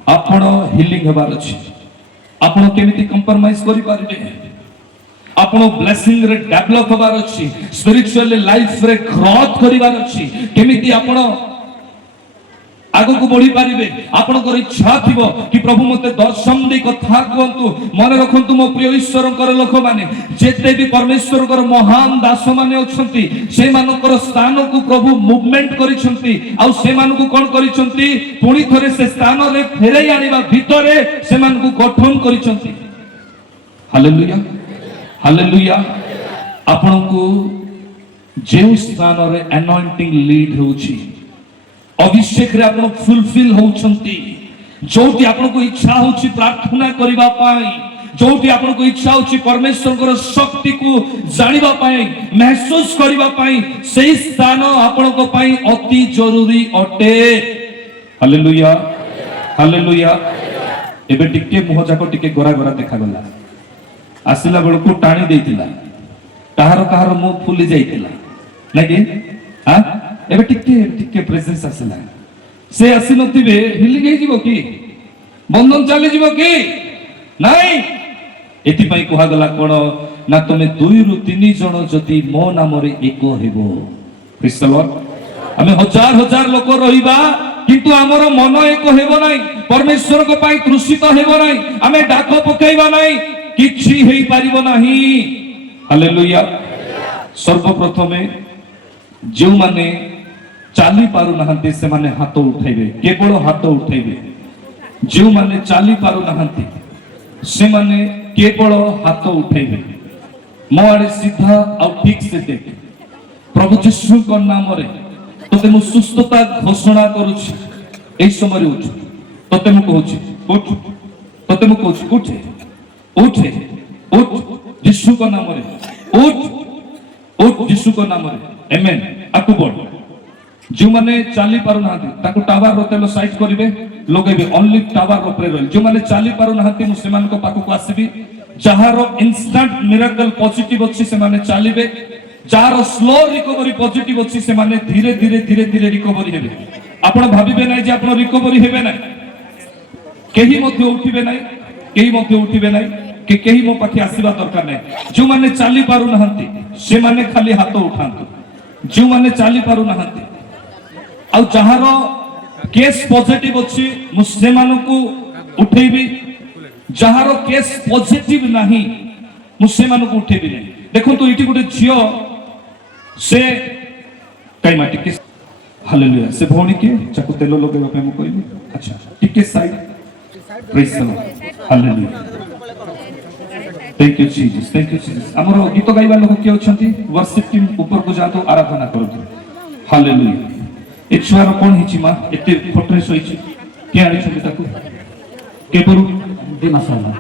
ଆପଣ ହିଲିଂ ହେବାର ଅଛି। ଆପଣ କେମିତି କମ୍ପ୍ରମାଇଜ କରିପାରିବେ? ଆପଣ ବ୍ଲେସିଂ ରେ ଡେଭଲପ ହେବାର ଅଛି, ସ୍ପିରିଚୁଆଲି ଲାଇଫ ରେ ଗ୍ରୋଥ କରିବାର ଅଛି। କେମିତି ଆପଣ ଆଗକୁ ବଢି ପାରିବେ? ଆପଣଙ୍କର ଇଚ୍ଛା ଥିବ କି ପ୍ରଭୁ ମତେ ଦର୍ଶନ ଦେଇ କଥା କୁହନ୍ତୁ। ମନେ ରଖନ୍ତୁ ମୋ ପ୍ରିୟ ଈଶ୍ୱରଙ୍କର ଲୋକମାନେ, ଯେତେ ବି ପରମେଶ୍ୱରଙ୍କର ମହାନ ଦାସ ମାନେ ଅଛନ୍ତି, ସେମାନଙ୍କର ସ୍ଥାନକୁ ପ୍ରଭୁ ମୁଭମେଣ୍ଟ କରିଛନ୍ତି। ଆଉ ସେମାନଙ୍କୁ କଣ କରିଛନ୍ତି? ପୁଣି ଥରେ ସେ ସ୍ଥାନରେ ଫେରାଇ ଆଣିବା ଭିତରେ ସେମାନଙ୍କୁ ଗଠନ କରିଛନ୍ତି। Hallelujah, hallelujah. ଆପଣଙ୍କୁ ଯେଉଁ ସ୍ଥାନରେ ଆନଏଣ୍ଟିଂ ଲିଡ୍ ହେଉଛି, ଅଭିଷେକରେ ଆପଣ ଫୁଲଫିଲ ହଉଛନ୍ତି, ଯୋଉଠି ଆପଣଙ୍କୁ ଇଚ୍ଛା ହଉଛି ପ୍ରାର୍ଥନା କରିବା ପାଇଁ, ଯୋଉଠି ଆପଣଙ୍କୁ ଇଚ୍ଛା ହଉଛି ପରମେଶ୍ୱରଙ୍କର ଶକ୍ତିକୁ ଜାଣିବା ପାଇଁ, ମହସୁସ କରିବା ପାଇଁ, ସେଇ ସ୍ଥାନ ଆପଣଙ୍କ ପାଇଁ ଅତି ଜରୁରୀ ଅଟେ। Hallelujah, hallelujah. ଏବେ ଟିକେ ମୁହଁ ଯାକ ଟିକେ ଗୋରା ଗୋରା ଦେଖାଗଲା। ଆସିଲା ବେଳକୁ ଟାଣି ଦେଇଥିଲା, କାହାର କାହାର ମୁହଁ ଫୁଲି ଯାଇଥିଲା ନାଇଁ କି? ଏବେ ଟିକେ ଟିକେ ପ୍ରେଜେନ୍ସ ଆସିଲା। ସେ ଆସିନଥିବେ ହିଲିଂ ହେଇଯିବ କି? ବନ୍ଧନ ଚାଲିଯିବ କି? ନାଇଁ। ଏଥିପାଇଁ କୁହାଗଲା କଣ ନା, ତମେ 2ରୁ 3 ଜଣ ଯଦି ମୋ ନାମରେ ଏକ ହେବ। ପ୍ରେଜ୍ ଦ ଲର୍ଡ। ଆମେ ହଜାର ହଜାର ଲୋକ ରହିବା, କିନ୍ତୁ ଆମର ମନ ଏକ ହେବ ନାହିଁ, ପରମେଶ୍ୱରଙ୍କ ପାଇଁ ତୃଷିତ ହେବ ନାହିଁ, ଆମେ ଡାକ ପକେଇବା ନାହିଁ, କିଛି ହେଇପାରିବ ନାହିଁ। ହାଲେଲୁୟା। ସର୍ବପ୍ରଥମେ ଯେଉଁମାନେ ଚାଲି ପାରୁନାହାନ୍ତି ସେମାନେ ହାତ ଉଠାଇବେ, କେବଳ ହାତ ଉଠାଇବେ। ଯେଉଁମାନେ ଚାଲି ପାରୁନାହାନ୍ତି ସେମାନେ କେବଳ ହାତ ଉଠାଇବେ। ମୋ ଆଡେ ସିଧା ଆଉ ଠିକ ସେ ଦେଖ। ପ୍ରଭୁ ଯୀଶୁଙ୍କ ନାମରେ ତତେ ମୁଁ ସୁସ୍ଥତା ଘୋଷଣା କରୁଛି। এই সময় উঠ, তোতে ମୁଁ କହୁଛି ଉଠ, তোতে ମୁଁ କହୁଛି ଉଠେ, ଉଠେ, ଉଠ ଯୀଶୁଙ୍କ ନାମରେ, ଉଠ, ଉଠ ଯୀଶୁଙ୍କ ନାମରେ। ଆମେନ୍। ଆକୁ ବଢ। ଯେଉଁମାନେ ଚାଲି ପାରୁନାହାନ୍ତି ତାକୁ ଟାୱାର ତେଲ ସାଇଡ କରିବେ, ଲଗେଇବେ। ଅନଲି ଟାୱାର ଉପରେ ରହିଲେ। ଯେଉଁମାନେ ଚାଲି ପାରୁନାହାନ୍ତି ମୁଁ ସେମାନଙ୍କ ପାଖକୁ ଆସିବି, ଯାହାର ଇନଷ୍ଟାଣ୍ଟ ମିରାକଲ ପଜିଟିଭ ଅଛି ସେମାନେ ଚାଲିବେ, ଯାହାର ସ୍ଲୋ ରିକଭରି ପଜିଟିଭ ଅଛି ସେମାନେ ଧୀରେ ଧୀରେ ଧୀରେ ଧୀରେ ରିକଭରି ହେବେ। ଆପଣ ଭାବିବେ ନାହିଁ ଯେ ଆପଣ ରିକଭରି ହେବେ ନାହିଁ, କେହି ମଧ୍ୟ ଉଠିବେ ନାହିଁ, କେହି ମଧ୍ୟ ଉଠିବେ ନାହିଁ, କେହି ମୋ ପାଖେ ଆସିବା ଦରକାର ନାହିଁ। ଯେଉଁମାନେ ଚାଲି ପାରୁନାହାନ୍ତି ସେମାନେ ଖାଲି ହାତ ଉଠାନ୍ତୁ, ଯେଉଁମାନେ ଚାଲି ପାରୁନାହାନ୍ତି। ଆଉ ଯାହାର କେସ୍ ପଜିଟିଭ ଅଛି ମୁଁ ସେମାନଙ୍କୁ ଉଠେଇବି, ଯାହାର କେସ୍ ପଜିଟିଭ ନାହିଁ ମୁଁ ସେମାନଙ୍କୁ ଉଠେଇବି ନାହିଁ। ଦେଖନ୍ତୁ ଏଠି ଗୋଟେ ଝିଅ, ସେ କାଇଁ ମା ଟିକେ ହାଲେଲୁୟା, ସେ ଭଉଣୀ କିଏ ଯାକୁ ତେଲ ଲଗେଇବା ପାଇଁ ମୁଁ କହିବି? ଆଚ୍ଛା ଟିକେ side, praise the lord, hallelujah, thank you Jesus, thank you Jesus. ଆମର ଗୀତ ଗାଇବା ଲୋକ କିଏ ଅଛନ୍ତି? ୱର୍ସିପ ଟିମ୍ ଉପରକୁ ଯାଆନ୍ତୁ, ଆରାଧନା କରନ୍ତୁ, ହାଲେଲୁୟା। ଏ ଛୁଆର କଣ ହେଇଛି ମା? ଏତେ ଫଟୋରେ ଶୋଇଛି, କିଏ ଆଣିଛନ୍ତି ତାକୁ? କେବଳ 2 ମାସ ହେଲା।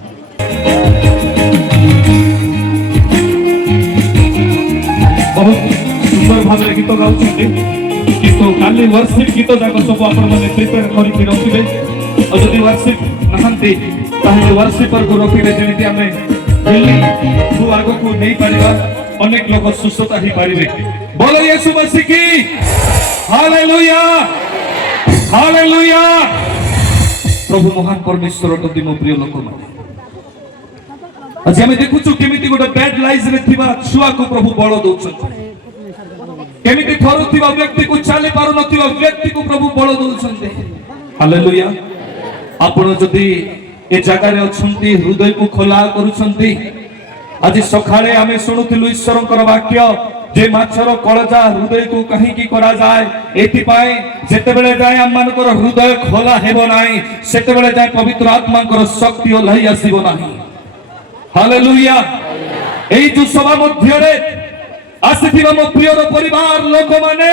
ବହୁତ ସୁନ୍ଦର ଭାବରେ ଗୀତ ଗାଉଛନ୍ତି, କିନ୍ତୁ କାଲି ୱର୍ସିପ ଗୀତ ଯାକ ସବୁ ଆପଣମାନେ ପ୍ରିପେୟାର କରିକି ରଖିବେ। ଆଉ ଯଦି ୱର୍ସିପ ନାହାନ୍ତି ତାହେଲେ ୱର୍ସିପରକୁ ରଖିବେ, ଯେମିତି ଆମେ ଦିଲ୍ଲୀକୁ ଆଗକୁ ନେଇପାରିବା, ଅନେକ ଲୋକ ସୁସ୍ଥତା ହେଇପାରିବେ। ବୋଲ ୟେଶୁ ମସିହ କି ହାଲେଲୁୟା, ହାଲେଲୁୟା। ପ୍ରଭୁ ମହାନ ପରମେଶ୍ୱର ଅଟନ୍ତି ମୋ ପ୍ରିୟ ଲୋକମାନେ। ଆଜି ଆମେ ଦେଖୁଛୁ କେମିତି ଗୋଟେ ବ୍ୟାଡ୍ ଲାଇଫରେ ଥିବା ଛୁଆକୁ ପ୍ରଭୁ ବଳ ଦଉଛନ୍ତି, କେମିତି ଥରୁଥିବା ବ୍ୟକ୍ତିକୁ, ଚାଲି ପାରୁନଥିବା ବ୍ୟକ୍ତିକୁ ପ୍ରଭୁ ବଳ ଦଉଛନ୍ତି। ହାଲେଲୁୟା। ଆପଣ ଯଦି ଏ ଜାଗାରେ ଅଛନ୍ତି, ହୃଦୟକୁ ଖୋଲା କରୁଛନ୍ତି, ଆଜି ସକାଳେ ଆମେ ଶୁଣୁଥିଲୁ ଈଶ୍ୱରଙ୍କର ବାକ୍ୟ ଯେ ମାଛର କଳଜା ହୃଦୟକୁ କାହିଁକି କରାଯାଏ? ଏଥିପାଇଁ ଯେତେବେଳେ ଯାଏ ଆମମାନଙ୍କର ହୃଦୟ ଖୋଲା ହେବ ନାହିଁ, ସେତେବେଳେ ଯାଏ ପବିତ୍ର ଆତ୍ମାଙ୍କର ଶକ୍ତି ଓହ୍ଲାଇ ଆସିବ ନାହିଁ। ହାଲେଲୁୟା। এই যে সভা মধ্যে আসিথিবা মো প্রিয়র পরিবার লোকমানে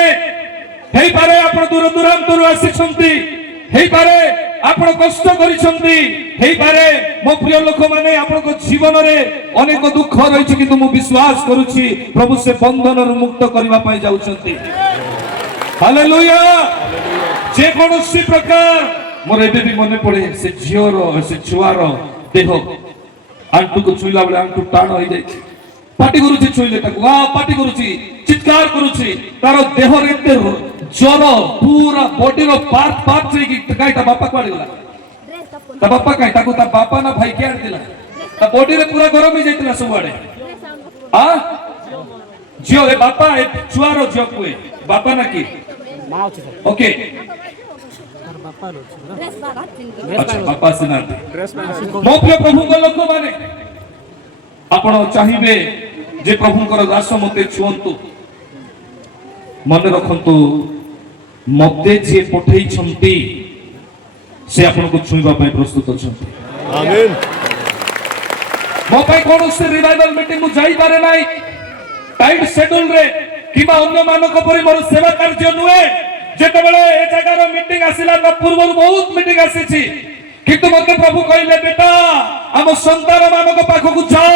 হেইপারে আপন দূর দূরান্তরু আসিছন্তি, হেইপারে আপন কষ্ট করিছন্তি, হেইপারে মো প্রিয় লোকমানে আপনক জীবনরে অনেক দুঃখ রয়েছে, কিন্তু মু বিশ্বাস করুছি প্রভু সে বন্ধনরু মুক্ত করিবা পাই যাউছন্তি। হালেলুয়া। যে কোনসি প্রকার মোর এবে বি মনে পড়ে সে ঝিওর, সে ছুয়ার দেহ আন্টুকু ছুইলা বেলে আন্টু টাণ হয়ে যাইছে, পাটি করুছি ছুইলে তাকে, পাটি করুছি, চিৎকার করুছি, তার দেহর এতে জ্বর, পুরা বডির পার্ট পার্ট হইকি কাই তা বাপা কুଆଡେ গলা? তা বাপা কাই তাକୁ তা বাপা না ভাই କିଏ ଆଣିଥିଲା? ତା ବଡିରେ ପୁରା ଗରମ ହେଇ ଯାଇଥିଲା ସବୁଆଡେ। ଝିଅ ଏ ବାପା, ଏ ଛୁଆର ଝିଅ କୁଏ ବାପା ନା କି? ଓକେ, ଆଚ୍ଛା ବାପା ଆସିନାହାନ୍ତି। ମୋ ପ୍ରିୟ ପ୍ରଭୁଙ୍କ ଲୋକମାନେ, ଆପଣ ଚାହିଁବେ ଯେ ପ୍ରଭୁଙ୍କର ଦାସ ମତେ ଛୁଅନ୍ତୁ, ମନେ ରଖନ୍ତୁ ମତେ ଯିଏ ପଠେଇଛନ୍ତି ସେ ଆପଣଙ୍କୁ ଛୁଇଁବା ପାଇଁ ପ୍ରସ୍ତୁତ ଅଛନ୍ତି। ଆମେନ୍। ମୋ ପାଇଁ କୌଣସି ରିଭାଇଭାଲ ମିଟିଂ ମୁଁ ଯାଇପାରେ ନାହିଁ, ଟାଇଟ୍ ସେଡ୍ୟୁଲ ରେ କିମ୍ବା ଅନ୍ୟମାନଙ୍କ ପରି ମୋର ସେବା କାର୍ଯ୍ୟ ନୁହେଁ। ଯେତେବେଳେ ଏ ଜାଗାର ମିଟିଂ ଆସିଲା, ତା ପୂର୍ବରୁ ବହୁତ ମିଟିଂ ଆସିଛି, କିନ୍ତୁ ମତେ ପ୍ରଭୁ କହିଲେ ବେଟା ଆମ ସନ୍ତାନ ମାନଙ୍କ ପାଖକୁ ଯାଅ।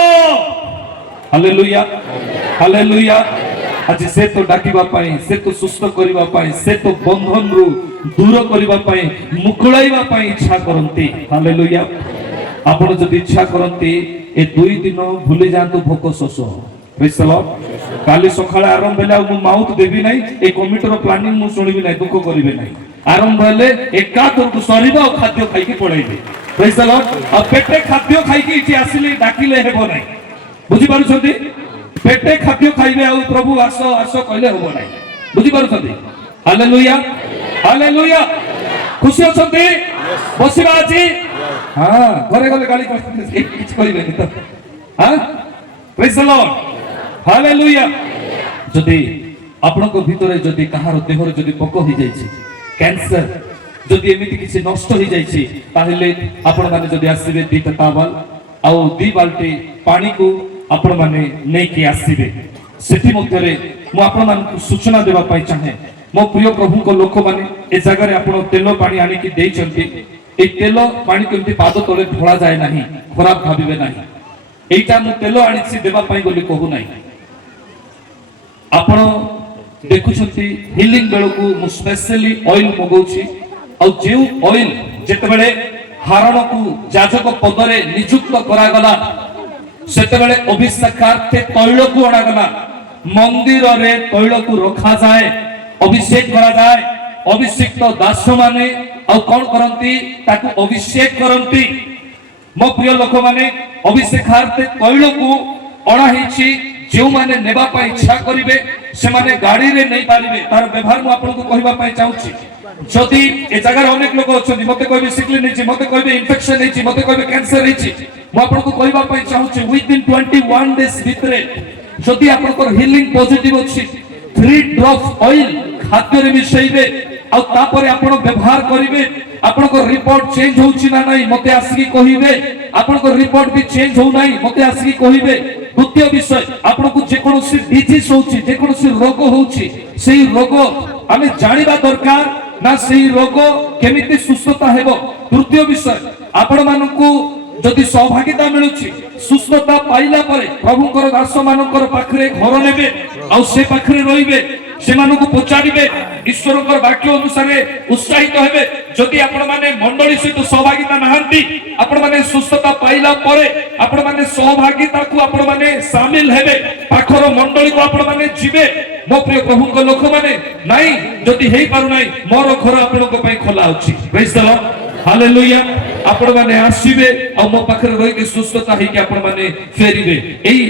Hallelujah, hallelujah. ଆଜି ସେ ତ ଡାକିବା ପାଇଁ, ସେ ତ ସୁସ୍ଥ କରିବା ପାଇଁ, ସେ ତ ବନ୍ଧନରୁ ଦୂର କରିବା ପାଇଁ, ମୁକୁଳାଇବା ପାଇଁ ଇଚ୍ଛା କରନ୍ତି। ହାଲେଲୁୟା। ଆପଣ ଯଦି ଇଚ୍ଛା କରନ୍ତି ଏ 2 ଦିନ ଭୁଲି ଯାଆନ୍ତୁ ଭୋକ ଶୋଷ। ପ୍ରେଜ୍ ଦ ଲର୍ଡ। କାଲି ସକାଳେ ଆରମ୍ଭ ହେଲେ ଆଉ ମୁଁ ମାଉଥ ଦେବି ନାହିଁ, ଏ କମିଟିର ପ୍ଲାନିଂ ମୁଁ ଶୁଣିବି ନାହିଁ, ଦୁଃଖ କରିବେ ନାହିଁ। ଆରମ୍ଭ ହେଲେ ଏକାଥରକୁ ସରିବ ଆଉ ଖାଦ୍ୟ ଖାଇକି ପଳେଇବେ। ପ୍ରେଜ୍ ଦ ଲର୍ଡ। ଆଉ ପେଟେ ଖାଦ୍ୟ ଖାଇକି ଏଠି ଆସିଲେ ଡାକିଲେ ହେବ ନାହିଁ, ବୁଝିପାରୁଛନ୍ତି? ପେଟେ ଖାଦ୍ୟ ଖାଇବେ ଆଉ ପ୍ରଭୁ ଆସ ଆସ କହିଲେ ହେବ ନାହିଁ, ବୁଝିପାରୁଛନ୍ତି? Hallelujah, hallelujah. ଖୁସି ଅଛନ୍ତି? ବସିବା ଆଜି? ହଁ, ଘରେ ଗଲେ ଗାଳି କିଛି କରିବେନି ତ? ପ୍ରେଜ୍ ଦ ଲର୍ଡ, ହାଲେଲୁୟା। ଯଦି ଆପଣଙ୍କ ଭିତରେ ଯଦି କାହାର ଦେହରେ ଯଦି ପୋକ ହେଇଯାଇଛି, କ୍ୟାନ୍ସର, ଯଦି ଏମିତି କିଛି ନଷ୍ଟ ହେଇଯାଇଛି, ତାହେଲେ ଆପଣମାନେ ଯଦି ଆସିବେ 2ଟା ଟାୱଲ ଆଉ 2 ବାଲ୍ଟି ପାଣିକୁ ଆପଣମାନେ ନେଇକି ଆସିବେ। ସେଥି ମଧ୍ୟରେ ମୁଁ ଆପଣମାନଙ୍କୁ ସୂଚନା ଦେବା ପାଇଁ ଚାହେଁ, ମୋ ପ୍ରିୟ ପ୍ରଭୁଙ୍କ ଲୋକମାନେ, ଏ ଜାଗାରେ ଆପଣ ତେଲ ପାଣି ଆଣିକି ଦେଇଛନ୍ତି। এই তেল পানি কেমতি পাদ তলে ঢোলা যায় ନାହିଁ, ଖରାପ ଭାବିବେ ନାହିଁ। এইটা ମୁଁ ତେଲ ଆଣିଛି ଦେବା ପାଇଁ ବୋଲି କହୁ ନାହିଁ। ଆପଣ ଦେଖୁଛନ୍ତି ହିଲିଂ ବେଳକୁ ମୁଁ ସ୍ପେଶାଲି ଅଏଲ ମଗାଉଛି, ଆଉ ଯେଉଁ ଅଏଲ ଯେତେବେଳେ ହାରଣକୁ ଯାଜକ ପଦରେ ନିଯୁକ୍ତ କରାଗଲା, ସେତେବେଳେ ଅଭିଷେକାର୍ଥେ ତୈଳକୁ ଅଣାଗଲା। ମନ୍ଦିରରେ ତୈଳକୁ ରଖାଯାଏ, ଅଭିଷେକ କରାଯାଏ। ଅଭିଷିକ୍ତ ଦାସ ମାନେ ଆଉ କଣ କରନ୍ତି, ତାକୁ ଅଭିଷେକ କରନ୍ତି। ମୋ ପ୍ରିୟ ଲୋକମାନେ, ଅଭିଷେକାର୍ଥେ ତୈଳକୁ ଅଣା ହେଇଛି। ଯେଉଁମାନେ ନେବା ପାଇଁ ଇଚ୍ଛା କରିବେ ସେମାନେ ଗାଡିରେ ନେଇ ପାରିବେ। ତାର ବ୍ୟବହାର ମୁଁ ଆପଣଙ୍କୁ କହିବା ପାଇଁ ଚାହୁଁଛି। ଯଦି ଏ ଜାଗାରେ ଅନେକ ଲୋକ ଅଛନ୍ତି, ମତେ କହିବେ ସିକଲିନ୍ ହେଇଛି, ମତେ କହିବେ ଇନଫେକ୍ସନ ହେଇଛି, ମତେ କହିବେ କ୍ୟାନ୍ସର ହେଇଛି, ମୁଁ ଆପଣଙ୍କୁ କହିବା ପାଇଁ ଚାହୁଁଛି ୱିଦିନ୍ 21 ଡେଜ୍ ଭିତରେ ଯଦି ଆପଣଙ୍କର ହିଲିଂ ପଜିଟିଭ ଅଛି, 3 ଡ୍ରପ୍ ଅଏଲ ଖାଦ୍ୟରେ ମିଶାଇବେ ଆଉ ତାପରେ ଆପଣ ବ୍ୟବହାର କରିବେ। ଆପଣଙ୍କ ରିପୋର୍ଟ ଚେଞ୍ଜ ହଉଛି ନା ନାହିଁ ମତେ ଆସିକି କହିବେ। ଆପଣଙ୍କ ରିପୋର୍ଟ ବି ଚେଞ୍ଜ ହଉ ନାହିଁ ମତେ ଆସିକି କହିବେ। ଦ୍ୱିତୀୟ ବିଷୟ, ଆପଣଙ୍କୁ ଯେକୌଣସି ଡିଜିଜ ହଉଛି, ଯେକୌଣସି ରୋଗ ହଉଛି, ସେଇ ରୋଗ ଆମେ ଜାଣିବା ଦରକାର ନା ସେଇ ରୋଗ କେମିତି ସୁସ୍ଥତା ହେବ। ତୃତୀୟ ବିଷୟ, ଆପଣ ମାନଙ୍କୁ ଯଦି ସୌଭାଗ୍ୟତା ମିଳୁଛି, ସୁସ୍ଥତା ପାଇଲା ପରେ ପ୍ରଭୁଙ୍କର ଦାସ ମାନଙ୍କର ପାଖରେ ଘର ନେବେ ଆଉ ସେ ପାଖରେ ରହିବେ। ସେମାନଙ୍କୁ ପଚାରିବେ, ଈଶ୍ୱରଙ୍କର ବାକ୍ୟ ଅନୁସାରେ ଉତ୍ସାହିତ ହେବେ। ଯଦି ଆପଣ ମାନେ ମଣ୍ଡଳୀ ସହିତ ସହଭାଗିତା ନାହାନ୍ତି, ଆପଣ ମାନେ ସୁସ୍ଥତା ପାଇଲା ପରେ ଆପଣ ମାନେ ସହଭାଗିତାକୁ ଆପଣ ମାନେ ସାମିଲ ହେବେ, ପାଖର ମଣ୍ଡଳୀକୁ ଆପଣ ମାନେ ଯିବେ। ମୋ ପ୍ରିୟ ପ୍ରଭୁଙ୍କ ଲୋକମାନେ, ନାଇଁ ଯଦି ହେଇପାରୁନାହିଁ, ମୋର ଘର ଆପଣଙ୍କ ପାଇଁ ଖୋଲା ଅଛି। ପ୍ରେଜ୍ ଦ ଲର୍ଡ, ହାଲେଲୁୟା। ଆପଣ ମାନେ ଆସିବେ ଆଉ ମୋ ପାଖରେ ରହିକି ସୁସ୍ଥତା ହେଇକି ଆପଣ ମାନେ ଫେରିବେ। ଏଇ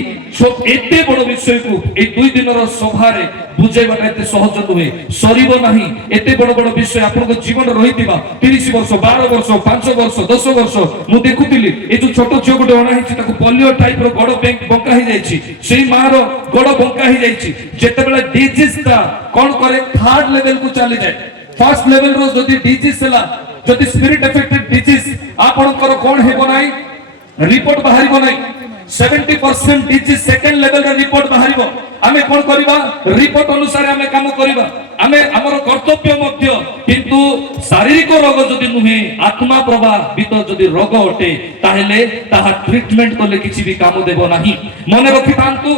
ଏତେ ବଡ ବିଷୟକୁ ଏଇ 2 ଦିନର ସଭାରେ ବୁଝେଇବାଟା ଏତେ ସହଜ ନୁହେଁ, ସରିବ ନାହିଁ। ଏତେ ବଡ ବଡ ବିଷୟ ଆପଣଙ୍କ ଜୀବନ ରହିଥିବା 30 ବର୍ଷ, 12 ବର୍ଷ, 5 ବର୍ଷ, 10 ବର୍ଷ। ମୁଁ ଦେଖୁଥିଲି ଏ ଯୋଉ ଛୋଟ ଝିଅ ଗୋଟେ ଅଣା ହେଇଛି, ତାକୁ ପଲିଓ ଟାଇପ ର ଗୋଡ ବଙ୍କା ହେଇଯାଇଛି। ସେଇ ମାର ଗୋଡ ବଙ୍କା ହେଇଯାଇଛି। ଯେତେବେଳେ ଡିଜିଜ ଟା କଣ କରେ, 3rd ଲେଭେଲ କୁ ଚାଲିଯାଏ। 1st ଲେଭେଲ ର ଯଦି ଡିଜିଜ ହେଲା, ଯଦି ସ୍ପିରିଟ ଏଫେକ୍ଟେড ଡିଜିଜ, ଆପଣଙ୍କର କଣ ହେବ ନାହିଁ, ରିପୋର୍ଟ ବାହାରିବ ନାହିଁ। 70% ଡିଜିଜ 2nd ଲେଭେଲ ର ରିପୋର୍ଟ ବାହାରିବ। ଆମେ କଣ କରିବା, ରିପୋର୍ଟ ଅନୁସାରେ ଆମେ କାମ କରିବା, ଆମେ ଆମର କର୍ତ୍ତବ୍ୟ ମଧ୍ୟ। କିନ୍ତୁ ଶାରୀରିକ ରୋଗ ଯଦି ନୁହେଁ, ଆତ୍ମା ପ୍ରଭାବିତ ଯଦି ରୋଗ ଅଟେ, ତାହେଲେ ତାହା ଟ୍ରିଟମେଣ୍ଟ କଲେ କିଛି ବି କାମ ଦେବ ନାହିଁ। ମନେ ରଖିଥାନ୍ତୁ,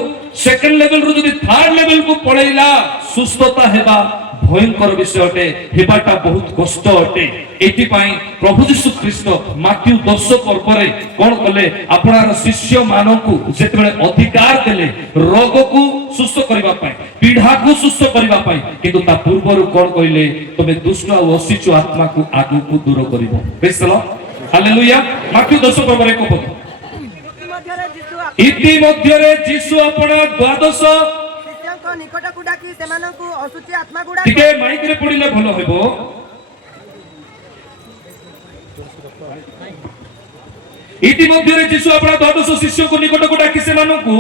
2nd ଲେଭେଲ ରୁ ଯଦି 3rd ଲେଭେଲ କୁ ପଳେଇଲା, ସୁସ୍ଥତା ହେବା ଭୟଙ୍କର ବିଷୟ ଅଟେ, ହେବାଟା ବହୁତ କଷ୍ଟ ଅଟେ। ଏଥିପାଇଁ ପ୍ରଭୁ ଯୀଶୁ ଖ୍ରୀଷ୍ଟ ମାଥ୍ୟୁ 10 ପର୍ବରେ କଣ କଲେ, ଆପଣର ଶିଷ୍ୟ ମାନଙ୍କୁ ଯେତେବେଳେ ଅଧିକାର ଦେଲେ ରୋଗକୁ ସୁସ୍ଥ କରିବା ପାଇଁ, ପୀଡ଼ାକୁ ସୁସ୍ଥ କରିବା ପାଇଁ, କିନ୍ତୁ ତା ପୂର୍ବରୁ କଣ କହିଲେ, ତମେ ଦୁଷ୍ଟ ଆଉ ଅଶିଚୁ ଆତ୍ମାକୁ ଆଗକୁ ଦୂର କରିବ। ପ୍ରେଜ୍ ଦ ଲର୍ଡ, ହାଲେଲୁୟା। ମାଥ୍ୟୁ 10 ପର୍ବରେ ଏକ ପଦ, ଇତିମଧ୍ୟରେ ଯୀଶୁ ଆପଣ 12 ନିକଟକୁ ଡାକି ସେମାନଙ୍କୁ ଅଶୁଚି ଆତ୍ମା ଗୁଡା ଟିକେ ମାଇକରେ ପଡିଲେ ଭଲ ହେବ। ଇତିମଧ୍ୟରେ ଯୀଶୁ ଆପଣ 12 ଶିଷ୍ୟଙ୍କୁ ନିକଟକୁ ଡାକି ସେମାନଙ୍କୁ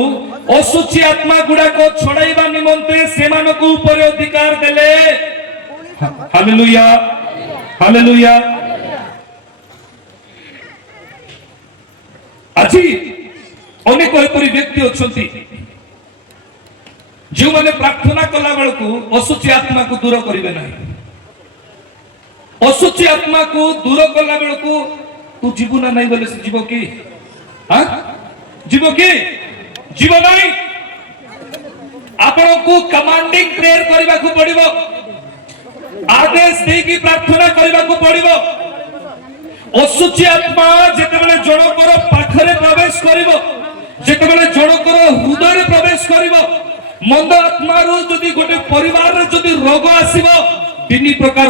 ଅଶୁଚି ଆତ୍ମା ଗୁଡାକ ଛଡାଇବା ନିମନ୍ତେ ସେମାନଙ୍କ ଉପରେ ଅଧିକାର ଦେଲେ। Hallelujah, hallelujah. ଆଜି ଅନେକ ଏପରି ବ୍ୟକ୍ତି ଅଛନ୍ତି ଯେଉଁମାନେ ପ୍ରାର୍ଥନା କଲା ବେଳକୁ ଅଶୁଚି ଆତ୍ମାକୁ ଦୂର କରିବେ ନାହିଁ। ଅଶୁଚି ଆତ୍ମାକୁ ଦୂର କଲା ବେଳକୁ ତୁ ଯିବୁ ନା ନାହିଁ ବୋଲେ ସେ ଯିବ କି? ଯିବ କି? ଯିବ ନାହିଁ। ଆପଣଙ୍କୁ କମାଣ୍ଡିଂ ପ୍ରେୟର କରିବାକୁ ପଡିବ, ଆଦେଶ ଦେଇକି ପ୍ରାର୍ଥନା କରିବାକୁ ପଡିବ। ଅଶୁଚି ଆତ୍ମା ଯେତେବେଳେ ଜଣଙ୍କର ପାଖରେ ପ୍ରବେଶ କରିବ, ଯେତେବେଳେ ଜଣଙ୍କର ହୃଦୟରେ ପ୍ରବେଶ କରିବ, ମନ୍ଦ ଆତ୍ମାରୁ ଯଦି ଗୋଟେ ପରିବାରରେ ଯଦି ରୋଗ ଆସିବ, 3 ପ୍ରକାର